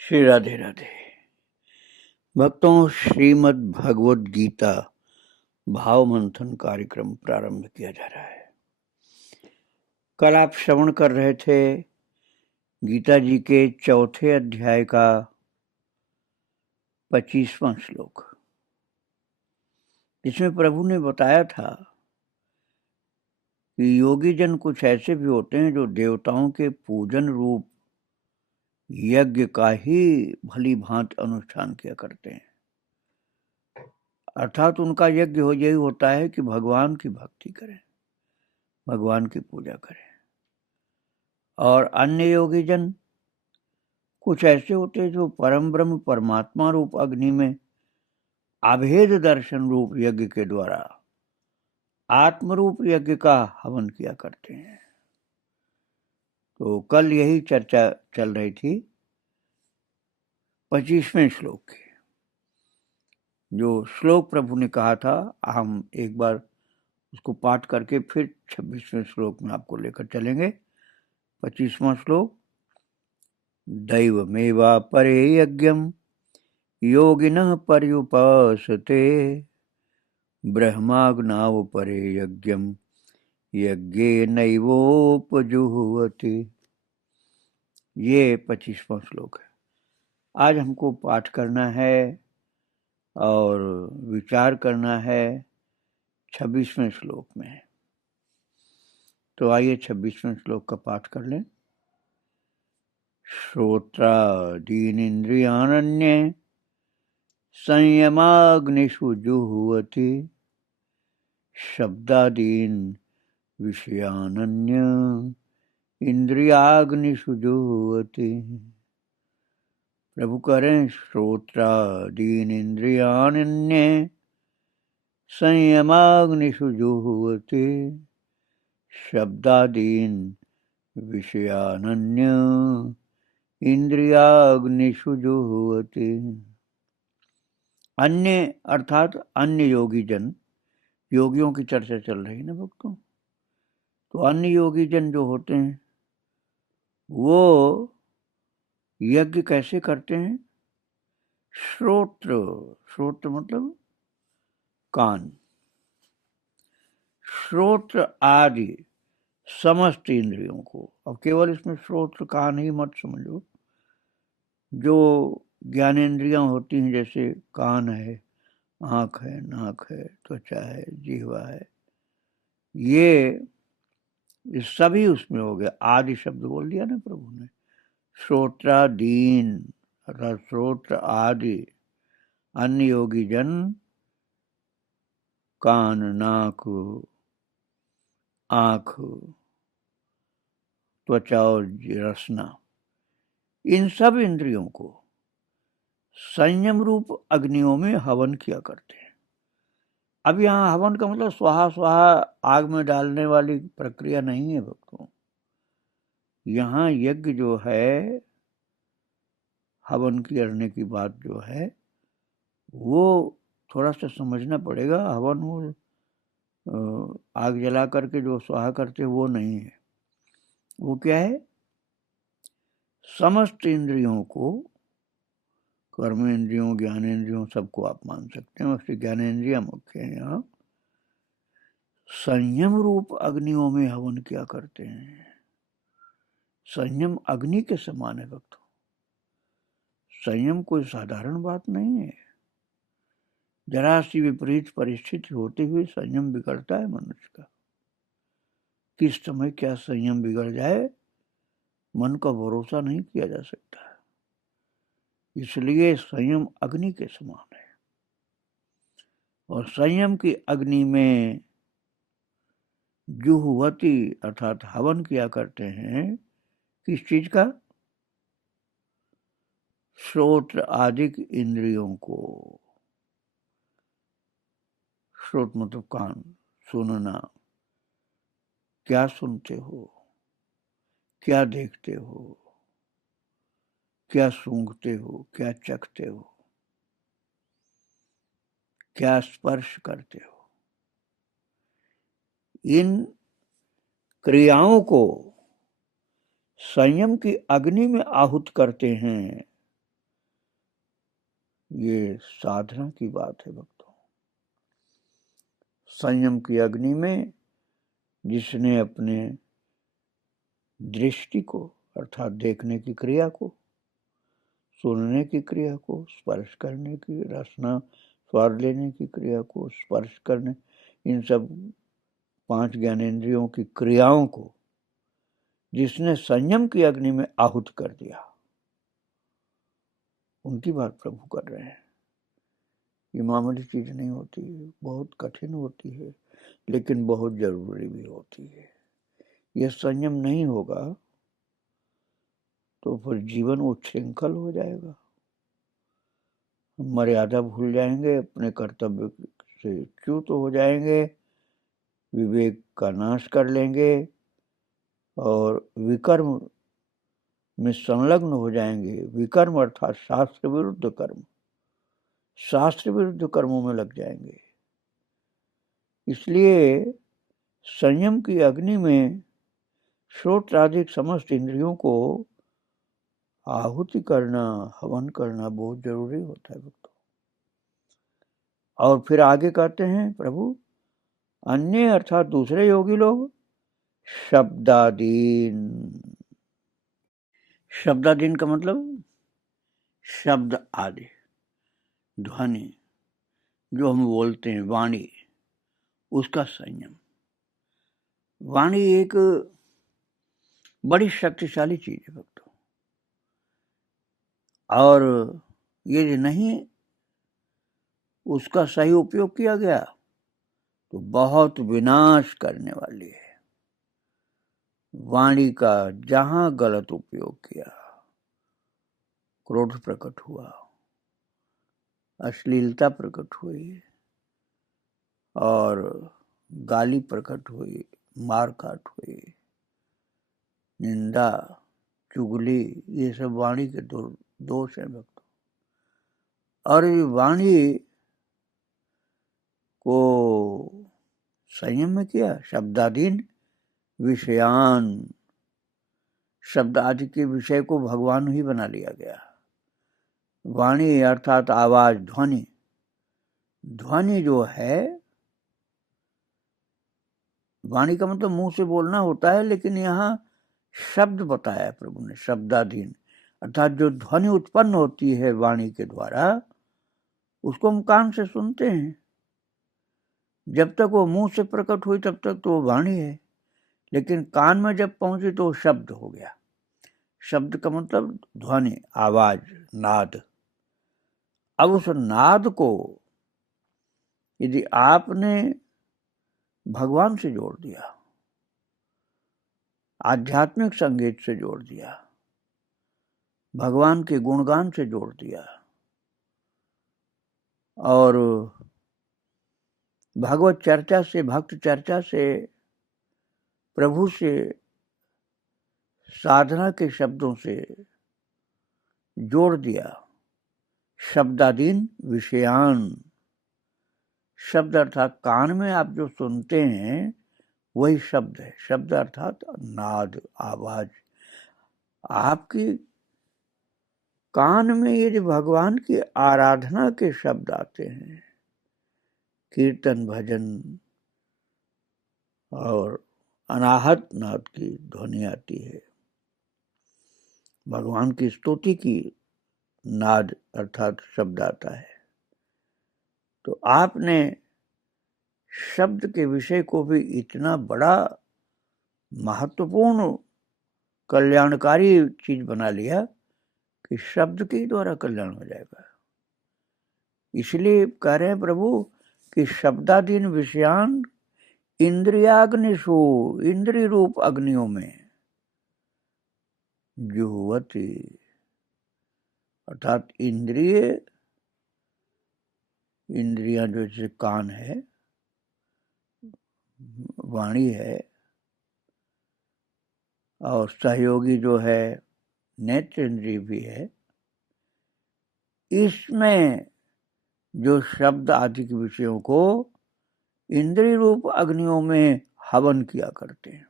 श्री राधे राधे। भक्तों, श्रीमद् भगवद गीता भाव मंथन कार्यक्रम प्रारंभ किया जा रहा है। कल आप श्रवण कर रहे थे गीता जी के चौथे अध्याय का 25वां श्लोक, जिसमें प्रभु ने बताया था कि योगी जन कुछ ऐसे भी होते हैं जो देवताओं के पूजन रूप यज्ञ का ही भली भांति अनुष्ठान किया करते हैं। अर्थात उनका यज्ञ यही होता है कि भगवान की भक्ति करें, भगवान की पूजा करें। और अन्य योगी जन कुछ ऐसे होते हैं जो परम ब्रह्म परमात्मा रूप अग्नि में अभेद दर्शन रूप यज्ञ के द्वारा आत्म रूप यज्ञ का हवन किया करते हैं। तो कल यही चर्चा चल रही थी 25वें श्लोक की। जो श्लोक प्रभु ने कहा था, हम एक बार उसको पाठ करके फिर 26वें श्लोक में आपको लेकर चलेंगे। 25वां श्लोक, दैवमेवा परे यज्ञम योगिनः पर्युपासते ब्रह्माग्नाव परे यज्ञम यज्ञे नैवोपजुह्वति। ये 25वां श्लोक है। आज हमको पाठ करना है और विचार करना है 26वें श्लोक में। तो आइए 26वें श्लोक का पाठ कर लें। श्रोत्रादीनिन्द्रियाण्ये संयमाग्निषु जुह्वति शब्दादीन विषयानन्य इंद्रियाग्निषु जुह्वति। प्रभु करें, श्रोत्रादीन इंद्रियाण्ये संयमाग्निषु जुह्वति शब्दादीन विषयानन्य इंद्रियाग्निषु जुह्वति। अन्य अर्थात अन्य योगी जन, योगियों की चर्चा चल रही ना भक्तों। तो अन्य योगी जन जो होते हैं वो यज्ञ कैसे करते हैं? श्रोत्र मतलब कान, श्रोत्र आदि समस्त इंद्रियों को। अब केवल इसमें श्रोत्र कान ही मत समझो, जो ज्ञानेंद्रियां होती हैं जैसे कान है, आँख है, नाक है, त्वचा है, जीवा है, ये सभी उसमें हो गया। आदि शब्द बोल दिया ना प्रभु ने। श्रोत्रादीन अर्थात श्रोत्र आदि अन्य योगी जन कान, नाक, आँख, त्वचा और रसना, इन सब इंद्रियों को संयम रूप अग्नियों में हवन किया करते हैं। अब यहाँ हवन का मतलब स्वाहा स्वाहा आग में डालने वाली प्रक्रिया नहीं है भक्तों। यहाँ यज्ञ जो है, हवन करने की बात जो है वो थोड़ा सा समझना पड़ेगा। हवन वो आग जला करके जो स्वाहा करते वो नहीं है। वो क्या है? समस्त इंद्रियों को, कर्मेंद्रियों, ज्ञानेंद्रियों, सबको आप मान सकते हैं। उससे ज्ञानेंद्रियां मुख्य है। यहाँ संयम रूप अग्नियों में हवन किया करते हैं। संयम अग्नि के समान है भक्तों। संयम कोई साधारण बात नहीं है। जरा सी विपरीत परिस्थिति होते हुए संयम बिगड़ता है मनुष्य का। किस समय क्या संयम बिगड़ जाए, मन का भरोसा नहीं किया जा सकता। इसलिए संयम अग्नि के समान है। और संयम की अग्नि में जुह्वति अर्थात हवन किया करते हैं। किस चीज का? श्रोत्र आदि इंद्रियों को। श्रोत मतलब कान, सुनना। क्या सुनते हो, क्या देखते हो, क्या सूंघते हो, क्या चखते हो, क्या स्पर्श करते हो, इन क्रियाओं को संयम की अग्नि में आहुत करते हैं। ये साधना की बात है भक्तों। संयम की अग्नि में जिसने अपने दृष्टि को अर्थात देखने की क्रिया को, सुनने की क्रिया को, स्पर्श करने की, रसना स्वाद लेने की क्रिया को, स्पर्श करने, इन सब 5 ज्ञानेंद्रियों की क्रियाओं को जिसने संयम की अग्नि में आहुत कर दिया, उनकी बात प्रभु कर रहे हैं। ये मामूली चीज नहीं होती है, बहुत कठिन होती है, लेकिन बहुत जरूरी भी होती है। यह संयम नहीं होगा तो फिर जीवन उच्छृंखल हो जाएगा, मर्यादा भूल जाएंगे, अपने कर्तव्य से च्युत हो जाएंगे, विवेक का नाश कर लेंगे और विकर्म में संलग्न हो जाएंगे। विकर्म अर्थात शास्त्र विरुद्ध कर्म, शास्त्र विरुद्ध कर्मों में लग जाएंगे। इसलिए संयम की अग्नि में श्रोत्रादिक समस्त इंद्रियों को आहुति करना, हवन करना बहुत जरूरी होता है भक्तों। और फिर आगे कहते हैं प्रभु, अन्य अर्थात दूसरे योगी लोग शब्दादीन। शब्दादीन का मतलब शब्द आदि, ध्वनि जो हम बोलते हैं, वाणी, उसका संयम। वाणी एक बड़ी शक्तिशाली चीज है भक्तों, और ये नहीं उसका सही उपयोग किया गया तो बहुत विनाश करने वाली है। वाणी का जहां गलत उपयोग किया, क्रोध प्रकट हुआ, अश्लीलता प्रकट हुई और गाली प्रकट हुई, मार काट हुई, निंदा, चुगली, ये सब वाणी के दोष है भक्तों। और ये वाणी को संयम में किया। शब्दादीन विषयान, शब्द आदि के विषय को भगवान ही बना लिया गया। वाणी अर्थात आवाज, ध्वनि। ध्वनि जो है, वाणी का मतलब मुंह से बोलना होता है, लेकिन यहाँ शब्द बताया प्रभु ने, शब्दाधीन अर्थात जो ध्वनि उत्पन्न होती है वाणी के द्वारा, उसको हम कान से सुनते हैं। जब तक वो मुंह से प्रकट हुई तब तक तो वो वाणी है, लेकिन कान में जब पहुंची तो शब्द हो गया। शब्द का मतलब ध्वनि, आवाज, नाद। अब उस नाद को यदि आपने भगवान से जोड़ दिया, आध्यात्मिक संगीत से जोड़ दिया, भगवान के गुणगान से जोड़ दिया और भगवत चर्चा से, भक्त चर्चा से, प्रभु से, साधना के शब्दों से जोड़ दिया। शब्दादीन विषयान, शब्द अर्थात कान में आप जो सुनते हैं वही शब्द है। शब्द अर्थात नाद, आवाज। आपकी कान में यदि भगवान की आराधना के शब्द आते हैं, कीर्तन, भजन और अनाहत नाद की ध्वनि आती है, भगवान की स्तुति की नाद अर्थात शब्द आता है, तो आपने शब्द के विषय को भी इतना बड़ा महत्वपूर्ण कल्याणकारी चीज बना लिया कि शब्द के द्वारा कल्याण हो जाएगा। इसलिए कह रहे हैं प्रभु कि शब्दादीन विषयान इंद्रियाग्निषु, इंद्रिय रूप अग्नियों में, जुहवती अर्थात इंद्रिय, इंद्रियां जो जैसे कान है, वाणी है, और सहयोगी जो है नेत्र इंद्रिय भी है। इसमें जो शब्द आदि के विषयों को इंद्रिय रूप अग्नियों में हवन किया करते हैं।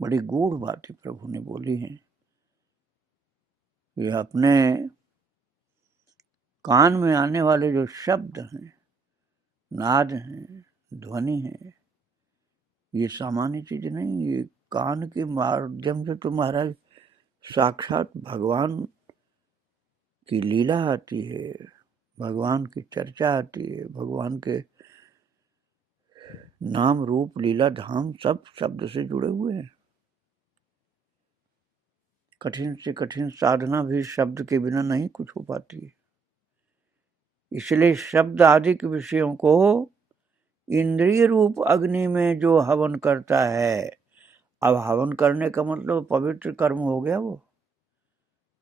बड़ी गूढ़ बातें प्रभु ने बोली हैं। ये अपने कान में आने वाले जो शब्द हैं, नाद हैं, ध्वनि है, ये सामान्य चीज नहीं। ये कान के माध्यम से तो महाराज साक्षात भगवान की लीला आती है, भगवान की चर्चा आती है, भगवान के नाम रूप लीला धाम सब शब्द से जुड़े हुए हैं। कठिन से कठिन साधना भी शब्द के बिना नहीं कुछ हो पाती है। इसलिए शब्द आदि के विषयों को इंद्रिय रूप अग्नि में जो हवन करता है, अब हवन करने का मतलब पवित्र कर्म हो गया वो।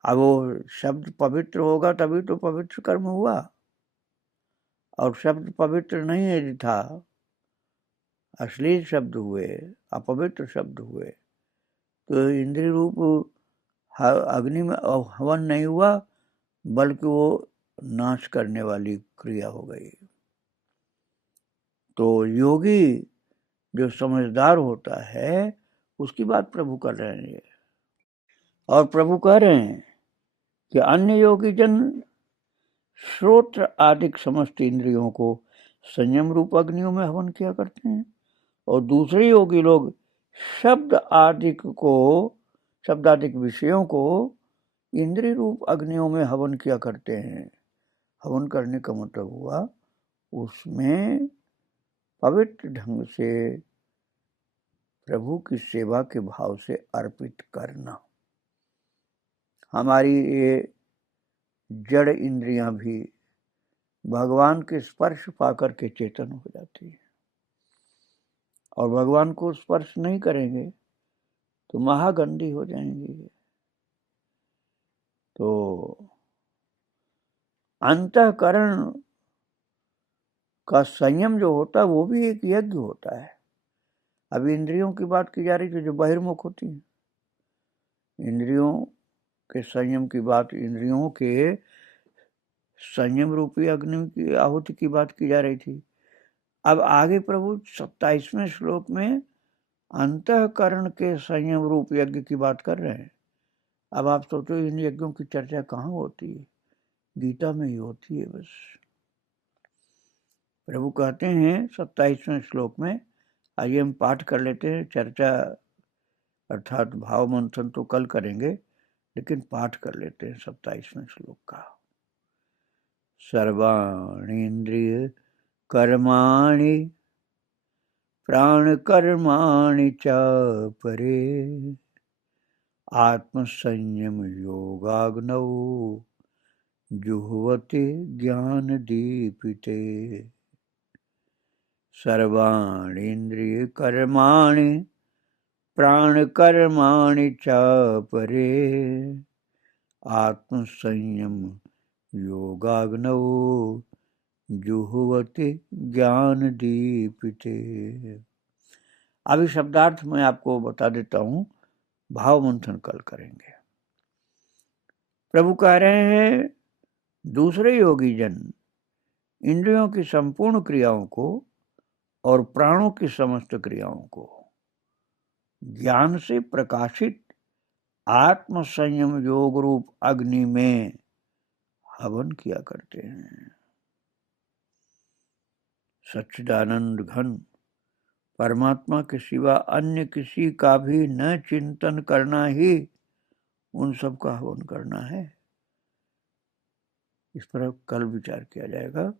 अब वो शब्द पवित्र होगा तभी तो पवित्र कर्म हुआ, और शब्द पवित्र नहीं था, अश्लील शब्द हुए, अपवित्र शब्द हुए, तो इंद्रिय रूप अग्नि में हवन नहीं हुआ, बल्कि वो नाश करने वाली क्रिया हो गई। तो योगी जो समझदार होता है उसकी बात प्रभु कर रहे हैं। और प्रभु कह रहे हैं कि अन्य योगी जन श्रोत्र आदि समस्त इंद्रियों को संयम रूप अग्नियों में हवन किया करते हैं, और दूसरे योगी लोग शब्द आदि विषयों को इंद्रिय रूप अग्नियों में हवन किया करते हैं। हवन करने का मतलब हुआ उसमें पवित्र ढंग से प्रभु की सेवा के भाव से अर्पित करना। हमारी ये जड़ इंद्रियां भी भगवान के स्पर्श पाकर के चेतन हो जाती है, और भगवान को स्पर्श नहीं करेंगे तो महागंदी हो जाएंगी। तो अंतःकरण का संयम जो होता है वो भी एक यज्ञ होता है। अब इंद्रियों की बात की जा रही थी जो बहिर्मुख होती है, इंद्रियों के संयम की बात, इंद्रियों के संयम रूपी अग्नि की आहुति की बात की जा रही थी। अब आगे प्रभु 27वें श्लोक में अंतःकरण के संयम रूप यज्ञ की बात कर रहे हैं। अब आप सोचो इन यज्ञों की चर्चा कहाँ होती है? गीता में ही होती है बस। प्रभु कहते हैं 27वें श्लोक में, आइए हम पाठ कर लेते हैं। चर्चा अर्थात भाव मंथन तो कल करेंगे, लेकिन पाठ कर लेते हैं 27वें श्लोक का। सर्वाणि इंद्रिय कर्माणि प्राण कर्माणि च परे आत्मसंयम योगाग्नौ जुह्वति ज्ञान दीपिते। सर्वाणि इंद्रिय कर्माणि प्राण कर्माणि च परे आत्मसंयम योगाग्नौ जुह्वति ज्ञान दीपिते। अभी शब्दार्थ मैं आपको बता देता हूं, भाव मंथन कल करेंगे। प्रभु कह रहे हैं दूसरे योगी जन इंद्रियों की संपूर्ण क्रियाओं को और प्राणों की समस्त क्रियाओं को ज्ञान से प्रकाशित आत्म संयम योग रूप अग्नि में हवन किया करते हैं। सच्चिदानंद घन परमात्मा के सिवा अन्य किसी का भी न चिंतन करना ही उन सब का हवन करना है। इस पर कल विचार किया जाएगा।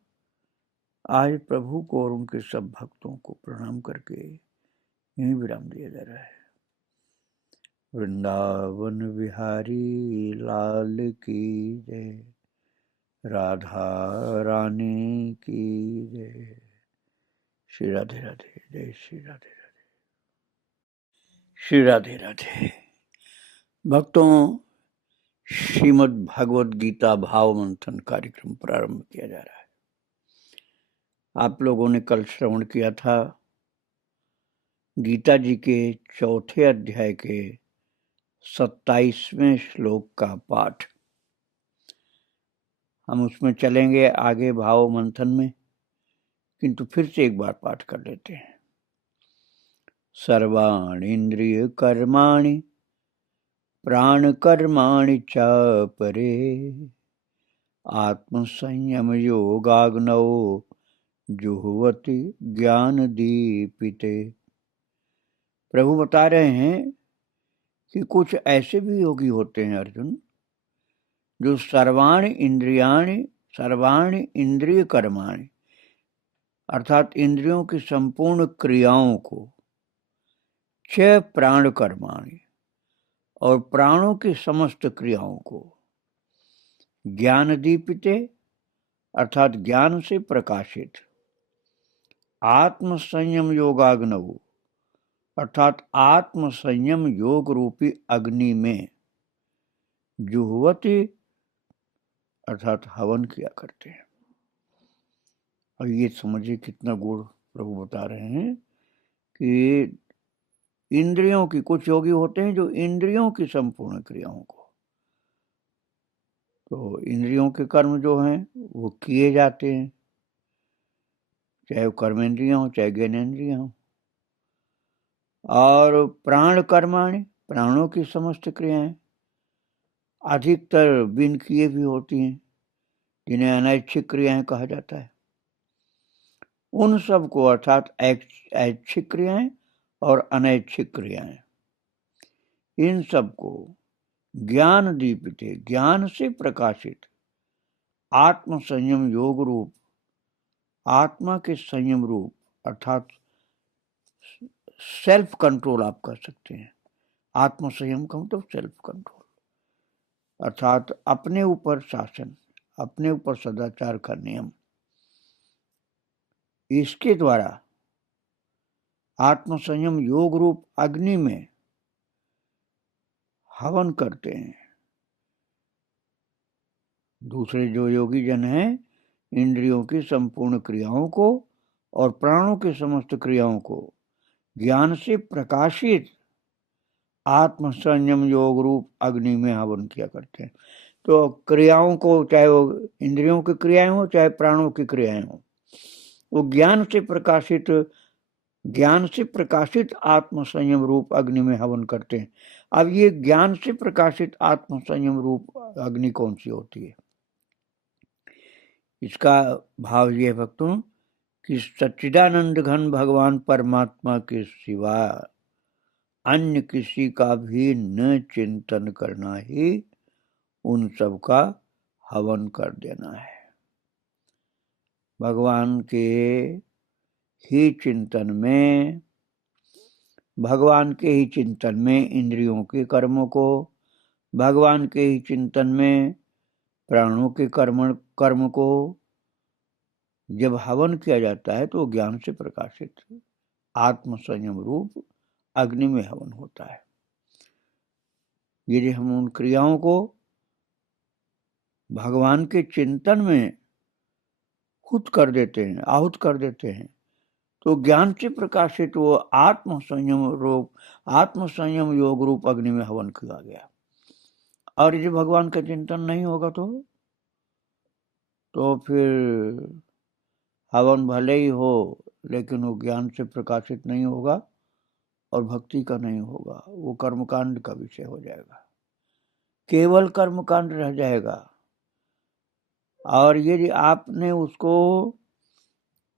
आज प्रभु को और उनके सब भक्तों को प्रणाम करके यहीं विराम दिया जा रहा है। वृंदावन बिहारी लाल की जय, राधा रानी की जय। श्री राधे राधे, जय श्री राधे राधे, श्री राधे राधे। भक्तों, श्रीमद् भगवद गीता भाव मंथन कार्यक्रम प्रारंभ किया जा रहा है। आप लोगों ने कल श्रवण किया था गीता जी के 4थे अध्याय के 27वें श्लोक का पाठ। हम उसमें चलेंगे आगे भाव मंथन में, किंतु फिर से एक बार पाठ कर लेते हैं। सर्वाणि इंद्रिय कर्माणि प्राण कर्माणि च परे आत्म संयम योगाग्नौ जुह्वति ज्ञान दीपिते। प्रभु बता रहे हैं कि कुछ ऐसे भी योगी होते हैं अर्जुन, जो सर्वाणि इंद्रिय कर्माणि अर्थात इंद्रियों की संपूर्ण क्रियाओं को, छह प्राण कर्माणि और प्राणों की समस्त क्रियाओं को, ज्ञान दीपिते अर्थात ज्ञान से प्रकाशित, आत्म संयम योगाग्नौ अर्थात आत्म संयम योग रूपी अग्नि में जुह्वति अर्थात हवन किया करते हैं। और ये समझिए कितना गुण प्रभु बता रहे हैं कि इंद्रियों की, कुछ योगी होते हैं जो इंद्रियों की संपूर्ण क्रियाओं को, तो इंद्रियों के कर्म जो हैं वो किए जाते हैं, चाहे वो कर्मेंद्रियां हो चाहे ज्ञानेंद्रियां हो, और प्राण कर्माणि प्राणों की समस्त क्रियाएं अधिकतर बिन किए भी होती हैं, जिन्हें अनैच्छिक क्रियाएं कहा जाता है। उन सब को अर्थात ऐच्छिक क्रियाएं और अनैच्छिक क्रियाएं, इन सब को ज्ञान दीपिते ज्ञान से प्रकाशित, आत्म संयम योग रूप आत्मा के संयम रूप अर्थात सेल्फ कंट्रोल आप कह सकते हैं। आत्म संयम का मतलब सेल्फ कंट्रोल अर्थात अपने ऊपर शासन, अपने ऊपर सदाचार का नियम, इसके द्वारा आत्म संयम योग रूप अग्नि में हवन करते हैं। दूसरे जो योगी जन हैं इंद्रियों की संपूर्ण क्रियाओं को और प्राणों की समस्त क्रियाओं को ज्ञान से प्रकाशित आत्म संयम योग रूप अग्नि में हवन किया करते हैं। तो क्रियाओं को, चाहे वो इंद्रियों की क्रियाएं हो चाहे प्राणों की क्रियाएं हो, वो ज्ञान से प्रकाशित आत्म संयम रूप अग्नि में हवन करते हैं। अब ये ज्ञान से प्रकाशित आत्म संयम रूप अग्नि कौन सी होती है? इसका भाव ये भक्तों कि सच्चिदानंद घन भगवान परमात्मा के सिवा अन्य किसी का भी न चिंतन करना ही उन सब का हवन कर देना है। भगवान के ही चिंतन में इंद्रियों के कर्मों को, भगवान के ही चिंतन में प्राणों के कर्म को जब हवन किया जाता है तो ज्ञान से प्रकाशित आत्म संयम रूप अग्नि में हवन होता है। यदि हम उन क्रियाओं को भगवान के चिंतन में आहूत कर देते हैं तो ज्ञान से प्रकाशित वो आत्म संयम योग रूप अग्नि में हवन किया गया। और यदि भगवान का चिंतन नहीं होगा तो फिर हवन भले ही हो लेकिन वो ज्ञान से प्रकाशित नहीं होगा और भक्ति का नहीं होगा, वो कर्मकांड का विषय हो जाएगा, केवल कर्मकांड रह जाएगा। और यदि आपने उसको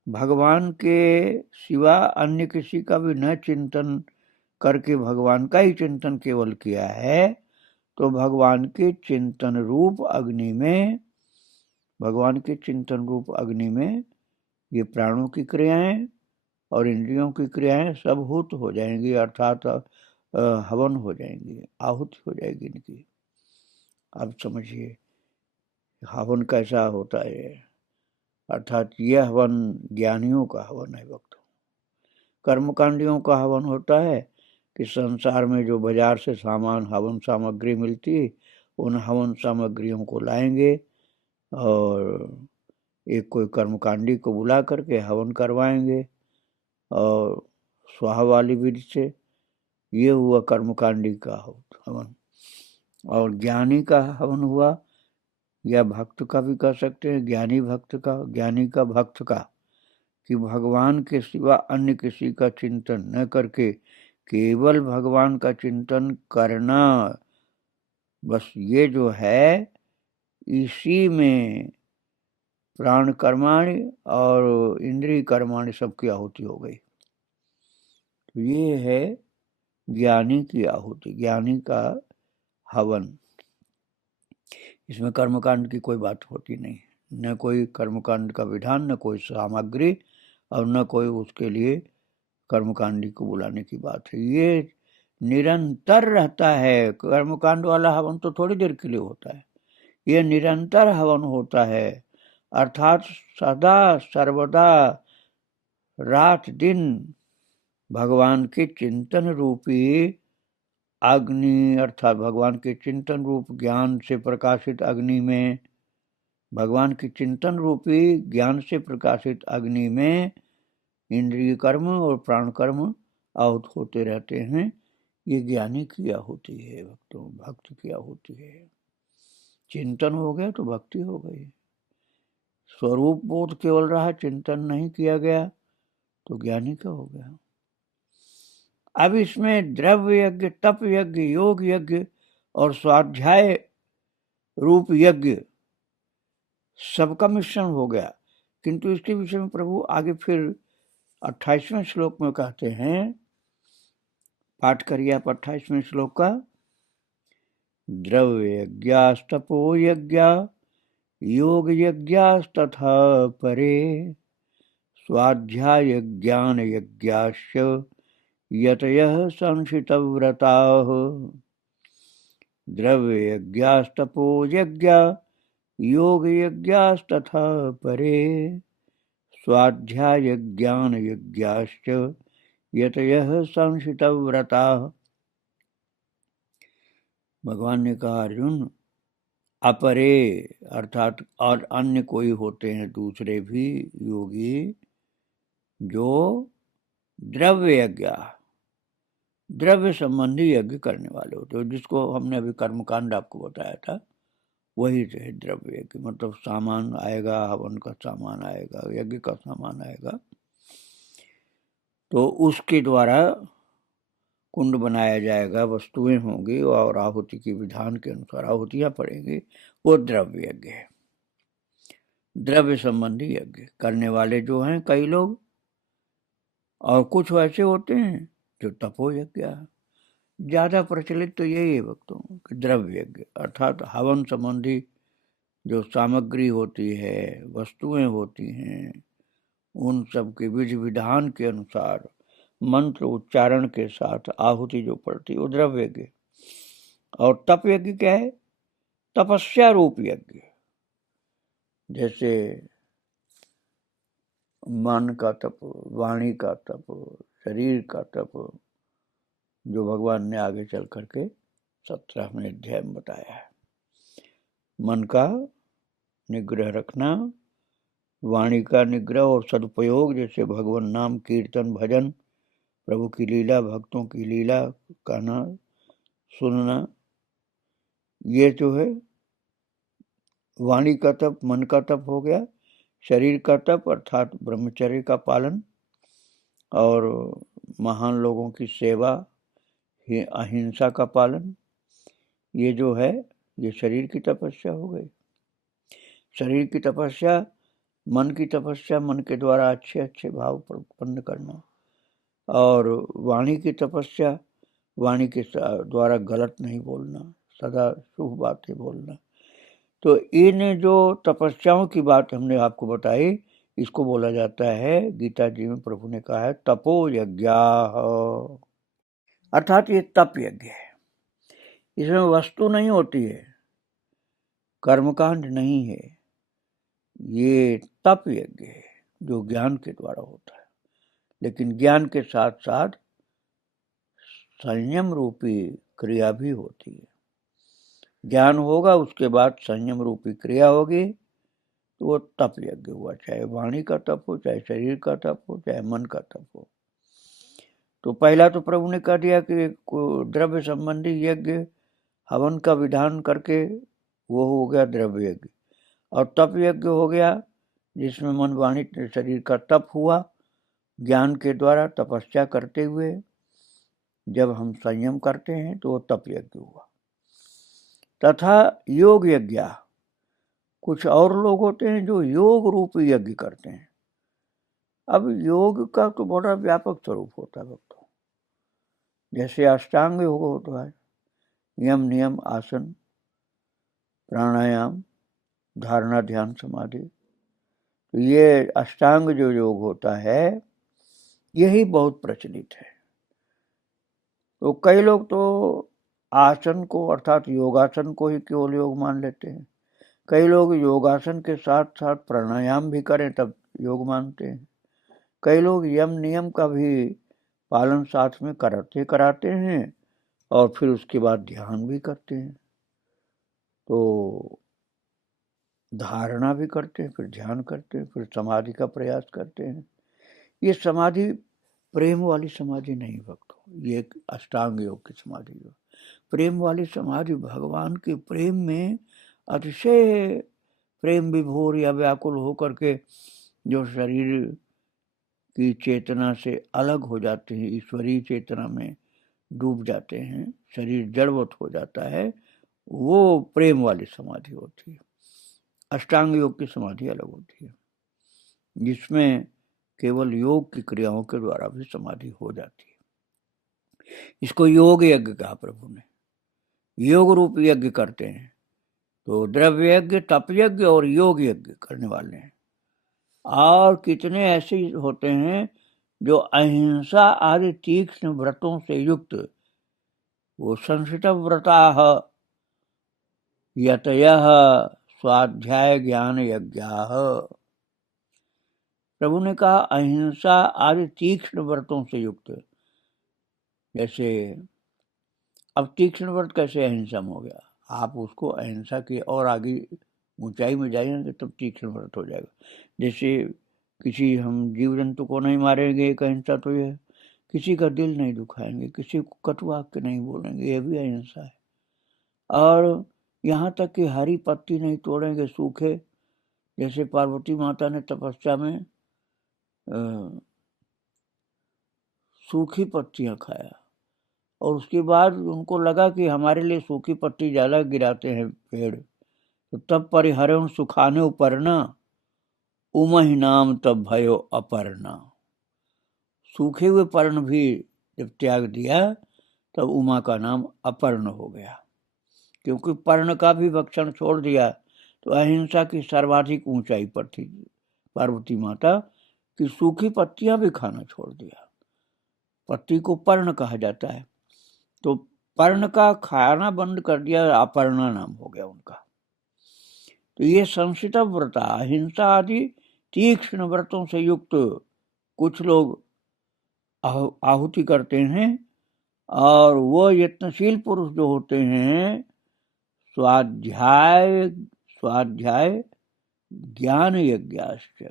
भगवान के सिवा अन्य किसी का भी न चिंतन करके भगवान का ही चिंतन केवल किया है तो भगवान के चिंतन रूप अग्नि में ये प्राणों की क्रियाएं और इंद्रियों की क्रियाएं सब हूत हो जाएंगी, अर्थात हवन हो जाएंगी, आहुति हो जाएगी इनकी। अब समझिए हवन कैसा होता है, अर्थात यह हवन ज्ञानियों का हवन है भक्तों। कर्मकांडियों का हवन होता है कि संसार में जो बाजार से हवन सामग्री मिलती, उन हवन सामग्रियों को लाएंगे और एक कोई कर्मकांडी को बुला करके हवन करवाएंगे और स्वाहा वाली विधि से। ये हुआ कर्मकांडी का हवन। और ज्ञानी का हवन हुआ, या भक्त का भी कह सकते हैं, ज्ञानी का भक्त का, कि भगवान के सिवा अन्य किसी का चिंतन न करके केवल भगवान का चिंतन करना। बस ये जो है इसी में प्राण कर्माणि और इंद्रिय कर्माणि सबकी आहुति हो गई। तो ये है ज्ञानी की आहुति, ज्ञानी का हवन। इसमें कर्मकांड की कोई बात होती नहीं, न कोई कर्मकांड का विधान, न कोई सामग्री, और न कोई उसके लिए कर्मकांडी को बुलाने की बात है। ये निरंतर रहता है। कर्मकांड वाला हवन तो थोड़ी देर के लिए होता है, ये निरंतर हवन होता है, अर्थात सदा सर्वदा रात दिन भगवान के चिंतन रूपी अग्नि, अर्थात भगवान के चिंतन रूप ज्ञान से प्रकाशित अग्नि में, भगवान के चिंतन रूपी ज्ञान से प्रकाशित अग्नि में इंद्रिय कर्म और प्राण कर्म आहुत होते रहते हैं। ये ज्ञानी की आहुति है, भक्तों, भक्त की आहुति है। चिंतन हो गया तो भक्ति हो गई। स्वरूप बोध केवल रहा, चिंतन नहीं किया गया तो ज्ञानी का हो गया। अब इसमें द्रव्य यज्ञ, तप यज्ञ, योग यज्ञ और स्वाध्याय रूप यज्ञ सबका मिश्रण हो गया। किंतु इसके विषय में प्रभु आगे फिर 28वें श्लोक में कहते हैं, पाठ करिए आप 28वें श्लोक का। द्रव्य यज्ञास्तपो यज्ञा योग यज्ञास्तथा परे स्वाध्याय ज्ञान यज्ञाश्च यतयः संशितव्रताः। द्रव्य यज्ञास्तपो यज्ञा योग यज्ञास्तथा परे स्वाध्याय ज्ञान यज्ञाश्च यतयः संशितव्रताः। भगवान ने कहा, अर्जुन, अपरे अर्थात और अन्य कोई होते हैं दूसरे भी योगी जो द्रव्य यज्ञ, द्रव्य संबंधी यज्ञ करने वाले होते हैं, जिसको हमने अभी कर्मकांड आपको बताया था, वही है द्रव्य यज्ञ। मतलब सामान आएगा, हवन का सामान आएगा, यज्ञ का सामान आएगा, तो उसके द्वारा कुंड बनाया जाएगा, वस्तुएं होंगी और आहुति की विधान के अनुसार आहुतियां पड़ेंगी, वो द्रव्य यज्ञ है। द्रव्य संबंधी यज्ञ करने वाले जो हैं कई लोग, और कुछ वैसे होते हैं जो तपो यज्ञ है। ज्यादा प्रचलित तो यही है भक्तों कि द्रव्य यज्ञ अर्थात हवन संबंधी जो सामग्री होती है, वस्तुएं होती हैं, उन सब के विधि विधान के अनुसार मंत्र उच्चारण के साथ आहुति जो पड़ती वो द्रव्य यज्ञ। और तप यज्ञ क्या है? तपस्या रूप यज्ञ। जैसे मन का तप, वाणी का तप, शरीर का तप, जो भगवान ने आगे चल करके 17वें अध्याय में बताया है। मन का निग्रह रखना, वाणी का निग्रह और सदुपयोग, जैसे भगवान नाम कीर्तन भजन, प्रभु की लीला, भक्तों की लीला कहना सुनना, ये जो है वाणी का तप, मन का तप हो गया। शरीर का तप अर्थात ब्रह्मचर्य का पालन और महान लोगों की सेवा, अहिंसा का पालन, ये जो है ये शरीर की तपस्या हो गई। शरीर की तपस्या, मन की तपस्या, मन के द्वारा अच्छे अच्छे भाव उत्पन्न करना, और वाणी की तपस्या, वाणी के द्वारा गलत नहीं बोलना, सदा शुभ बातें बोलना। तो इन जो तपस्याओं की बात हमने आपको बताई, इसको बोला जाता है, गीता जी में प्रभु ने कहा है तपो यज्ञाः, अर्थात ये तप यज्ञ है। इसमें वस्तु नहीं होती है, कर्मकांड नहीं है, ये तप यज्ञ है जो ज्ञान के द्वारा होता है। लेकिन ज्ञान के साथ साथ संयम रूपी क्रिया भी होती है। ज्ञान होगा, उसके बाद संयम रूपी क्रिया होगी, तो वो तप यज्ञ हुआ। चाहे वाणी का तप हो, चाहे शरीर का तप हो, चाहे मन का तप हो। तो पहला तो प्रभु ने कह दिया कि द्रव्य संबंधी यज्ञ हवन का विधान करके वो हो गया द्रव्य यज्ञ, और तप यज्ञ हो गया जिसमें मन वाणी शरीर का तप हुआ, ज्ञान के द्वारा तपस्या करते हुए जब हम संयम करते हैं तो वो तप यज्ञ हुआ। तथा योग यज्ञ, कुछ और लोग होते हैं जो योग रूप यज्ञ करते हैं। अब योग का तो बड़ा व्यापक स्वरूप होता है भक्तों। जैसे अष्टांग योग होता है, यम नियम आसन प्राणायाम धारणा ध्यान समाधि। तो ये अष्टांग जो योग होता है यही बहुत प्रचलित है। तो कई लोग तो आसन को अर्थात योगासन को ही केवल योग मान लेते हैं। कई लोग योगासन के साथ साथ प्राणायाम भी करें तब योग मानते हैं। कई लोग यम नियम का भी पालन साथ में कराते हैं और फिर उसके बाद ध्यान भी करते हैं। तो धारणा भी करते हैं, फिर ध्यान करते हैं, फिर समाधि का प्रयास करते हैं। ये समाधि प्रेम वाली समाधि नहीं भक्तों, ये एक अष्टांग योग की समाधि है। प्रेम वाली समाधि भगवान के प्रेम में अतिशय प्रेम विभोर या व्याकुल होकर के जो शरीर की चेतना से अलग हो जाते हैं, ईश्वरीय चेतना में डूब जाते हैं, शरीर जड़वत हो जाता है, वो प्रेम वाली समाधि होती है। अष्टांग योग की समाधि अलग होती है, जिसमें केवल योग की क्रियाओं के द्वारा भी समाधि हो जाती है। इसको योग यज्ञ कहा प्रभु ने। योग रूप यज्ञ करते हैं तो द्रव्य यज्ञ, तप यज्ञ और योग यज्ञ करने वाले हैं। और कितने ऐसे होते हैं जो अहिंसा आदि तीक्ष्ण व्रतों से युक्त, वो संस्कृत व्रता यतयः स्वाध्याय ज्ञान यज्ञाः। प्रभु ने कहा अहिंसा आदि तीक्ष्ण व्रतों से युक्त। जैसे अब तीक्ष्ण व्रत कैसे अहिंसा में हो गया, आप उसको अहिंसा के और आगे ऊंचाई में जाएंगे तब तीक्ष्ण व्रत हो जाएगा। जैसे किसी हम जीव जंतु को नहीं मारेंगे, एक अहिंसा तो ये है। किसी का दिल नहीं दुखाएंगे, किसी को कटु वाक्य नहीं बोलेंगे, ये भी अहिंसा है। और यहाँ तक कि हरी पत्ती नहीं तोड़ेंगे, सूखे, जैसे पार्वती माता ने तपस्या में सूखी पत्तियां खाया और उसके बाद उनको लगा कि हमारे लिए सूखी पत्ती ज्यादा गिराते हैं पेड़, तो तब परिहरण सुखाने उपरना उमहि नाम तब भयो अपर्णा। सूखे हुए पर्ण भी जब त्याग दिया तब उमा का नाम अपर्ण हो गया, क्योंकि पर्ण का भी भक्षण छोड़ दिया। तो अहिंसा की सर्वाधिक ऊंचाई पर थी पार्वती माता कि सूखी पत्तियां भी खाना छोड़ दिया। पत्ती को पर्ण कहा जाता है, तो पर्ण का खाना बंद कर दिया, अपर्णा नाम हो गया उनका। तो ये संस्कृत व्रत अहिंसा आदि तीक्ष्ण व्रतों से युक्त कुछ लोग आहुति करते हैं, और वो यत्नशील पुरुष जो होते हैं स्वाध्याय ज्ञान यज्ञाश्च,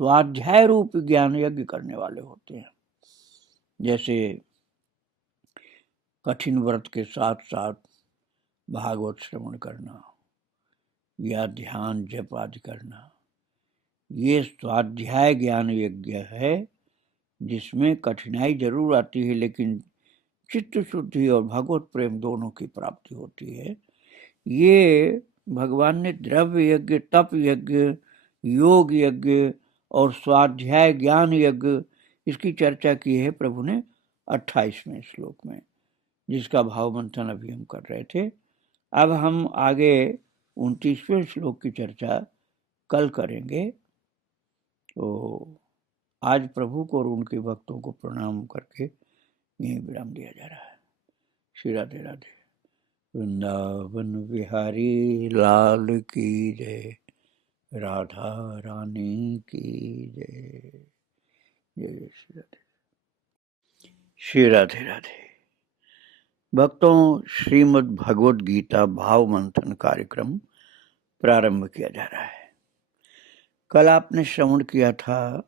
स्वाध्याय रूप ज्ञान यज्ञ करने वाले होते हैं। जैसे कठिन व्रत के साथ साथ भागवत श्रवण करना या ध्यान जप आदि करना, ये स्वाध्याय ज्ञान यज्ञ है, जिसमें कठिनाई जरूर आती है लेकिन चित्त शुद्धि और भगवत प्रेम दोनों की प्राप्ति होती है। ये भगवान ने द्रव्य यज्ञ, तप यज्ञ, योग यज्ञ और स्वाध्याय ज्ञान यज्ञ, इसकी चर्चा की है प्रभु ने 28वें श्लोक में, जिसका भाव मंथन अभी हम कर रहे थे। अब हम आगे 29वें श्लोक की चर्चा कल करेंगे। तो आज प्रभु को और उनके भक्तों को प्रणाम करके यहीं विराम दिया जा रहा है। श्री राधे राधे। वृंदावन बिहारी लाल की जय, राधा रानी की जय। जय श्री राधे। श्री राधे राधे। भक्तों, श्रीमद् भगवद गीता भाव मंथन कार्यक्रम प्रारंभ किया जा रहा है। कल आपने श्रवण किया था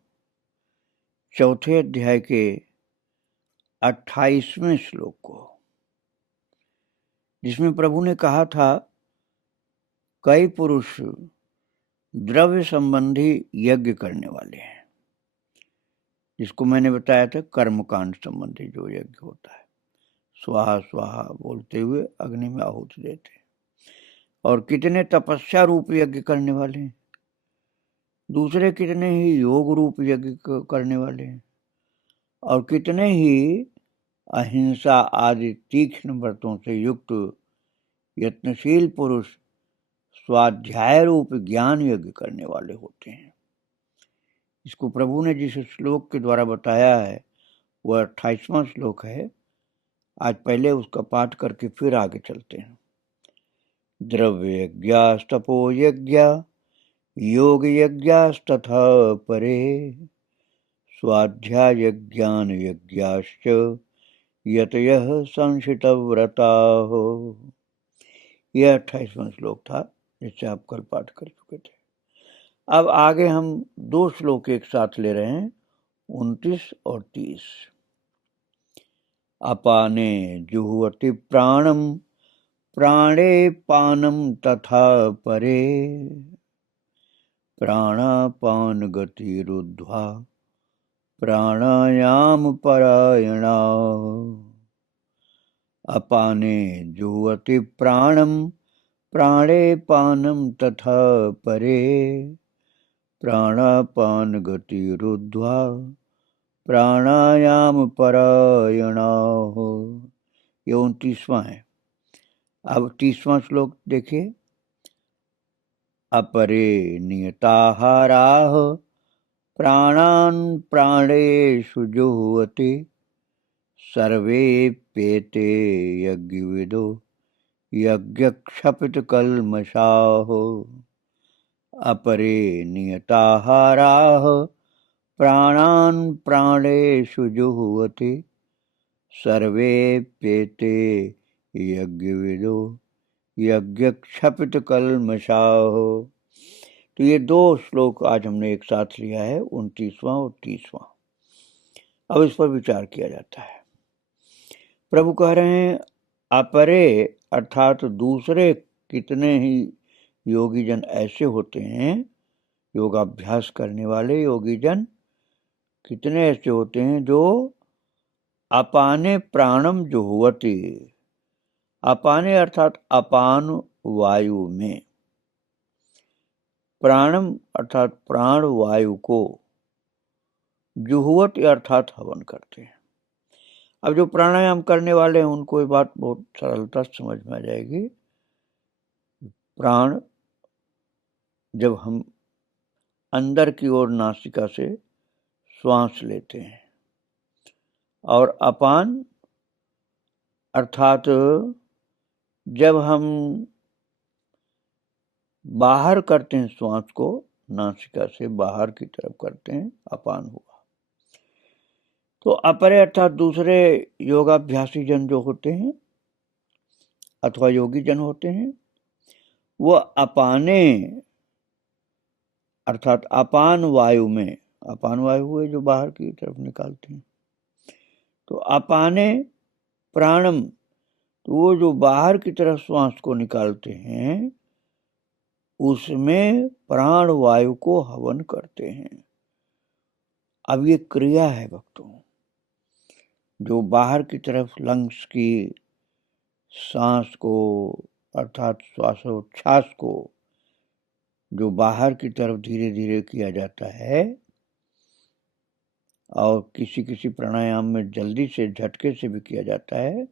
चौथे अध्याय के 28वें श्लोक को, जिसमें प्रभु ने कहा था कई पुरुष द्रव्य संबंधी यज्ञ करने वाले हैं, जिसको मैंने बताया था कर्मकांड संबंधी जो यज्ञ होता है, स्वाहा स्वाहा बोलते हुए अग्नि में आहुति देते हैं। और कितने तपस्या रूप यज्ञ करने वाले हैं, दूसरे कितने ही योग रूप यज्ञ करने वाले हैं, और कितने ही अहिंसा आदि तीक्ष्ण व्रतों से युक्त यत्नशील पुरुष स्वाध्याय रूप ज्ञान यज्ञ करने वाले होते हैं। इसको प्रभु ने जिस श्लोक के द्वारा बताया है वह 28वां श्लोक है। आज पहले उसका पाठ करके फिर आगे चलते हैं। द्रव्य यज्ञास्तपो यज्ञ योग यज्ञास्तथा परे स्वाध्याय यज्ञान यज्ञाश्च यतयः संशितव्रताः। यह 28वां श्लोक था जिससे आप कल पाठ कर चुके थे। अब आगे हम 2 श्लोक एक साथ ले रहे हैं, 29 और 30। अपाने जुह्वति प्राणम प्राणे पानम तथा परे प्राणापान गतिरुद्ध्वा प्राणायाम परायणा। अपाने जुह्वति प्राणम प्राणे पानम तथा परे प्राणापान गतिरुद्ध्वा प्राणायाम परायणा। ये 29वां है। अब 30वां श्लोक देखिए। अपरे नियताहाराः प्राणान् प्राणेषु जुह्वति सर्वेप्येते यज्ञविदो यज्ञक्षपितकल्मषाः। अपरे नियताहाराः प्राणान् प्राणेषु जुह्वति सर्वेप्येते यज्ञविदो यज्ञक्षपितकल्मषाः। तो ये 2 श्लोक आज हमने एक साथ लिया है, 29वां और 30वां। अब इस पर विचार किया जाता है। प्रभु कह रहे हैं अपरे अर्थात दूसरे कितने ही योगी जन ऐसे होते हैं, योगाभ्यास करने वाले योगी जन कितने ऐसे होते हैं जो अपाने प्राणम जुह्वति, अपाने अर्थात अपान वायु में, प्राणम अर्थात प्राण वायु को, जुह्वति अर्थात हवन करते हैं। अब जो प्राणायाम करने वाले हैं उनको ये बात बहुत सरलता से समझ में आ जाएगी। प्राण जब हम अंदर की ओर नासिका से श्वास लेते हैं और अपान अर्थात जब हम बाहर करते हैं, श्वास को नासिका से बाहर की तरफ करते हैं, अपान हुआ। तो अपरे अर्थात दूसरे योगाभ्यासी जन जो होते हैं अथवा योगी जन होते हैं वो अपाने अर्थात अपान वायु में, अपान वायु हुए जो बाहर की तरफ निकालते हैं, तो अपाने प्राणम, तो वो जो बाहर की तरफ श्वास को निकालते हैं उसमें प्राण वायु को हवन करते हैं। अब ये क्रिया है भक्तों, जो बाहर की तरफ लंग्स की सांस को अर्थात श्वासोच्छ्वास को जो बाहर की तरफ धीरे धीरे किया जाता है और किसी किसी प्राणायाम में जल्दी से झटके से भी किया जाता है,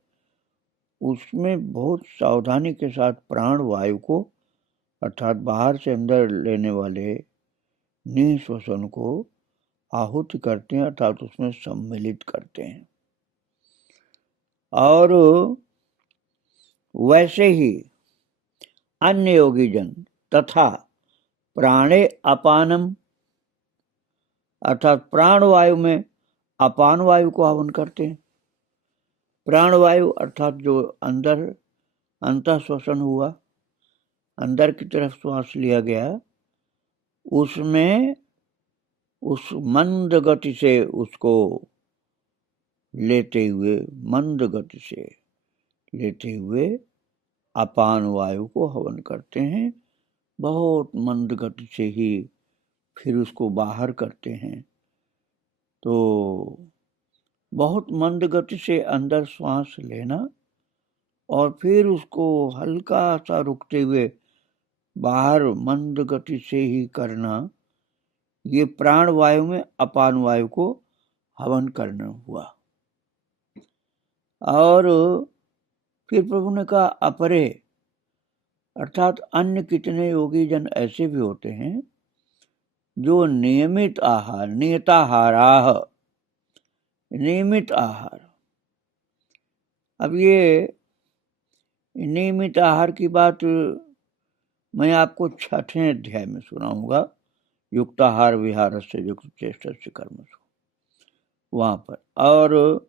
उसमें बहुत सावधानी के साथ प्राण वायु को अर्थात बाहर से अंदर लेने वाले निःश्वसन को आहुति करते हैं अर्थात उसमें सम्मिलित करते हैं। और वैसे ही अन्य योगी जन तथा प्राणे अपानम अर्थात प्राण वायु में अपान वायु को हवन करते हैं। प्राण वायु अर्थात जो अंदर अंतःश्वसन हुआ, अंदर की तरफ श्वास लिया गया, उसमें उस मंद गति से उसको लेते हुए, मंद गति से लेते हुए अपान वायु को हवन करते हैं। बहुत मंद गति से ही फिर उसको बाहर करते हैं। तो बहुत मंद गति से अंदर श्वास लेना और फिर उसको हल्का सा रुकते हुए बाहर मंद गति से ही करना, ये प्राण वायु में अपान वायु को हवन करना हुआ। और फिर प्रभु ने कहा अपरे, अर्थात अन्य कितने योगी जन ऐसे भी होते हैं जो नियमित आहार, नियताहाराह, नियमित आहार। अब ये नियमित आहार की बात मैं आपको 6ठे अध्याय में सुनाऊंगा, युक्ताहार विहार से युक्त चेष्टस्य कर्मसु, वहां पर। और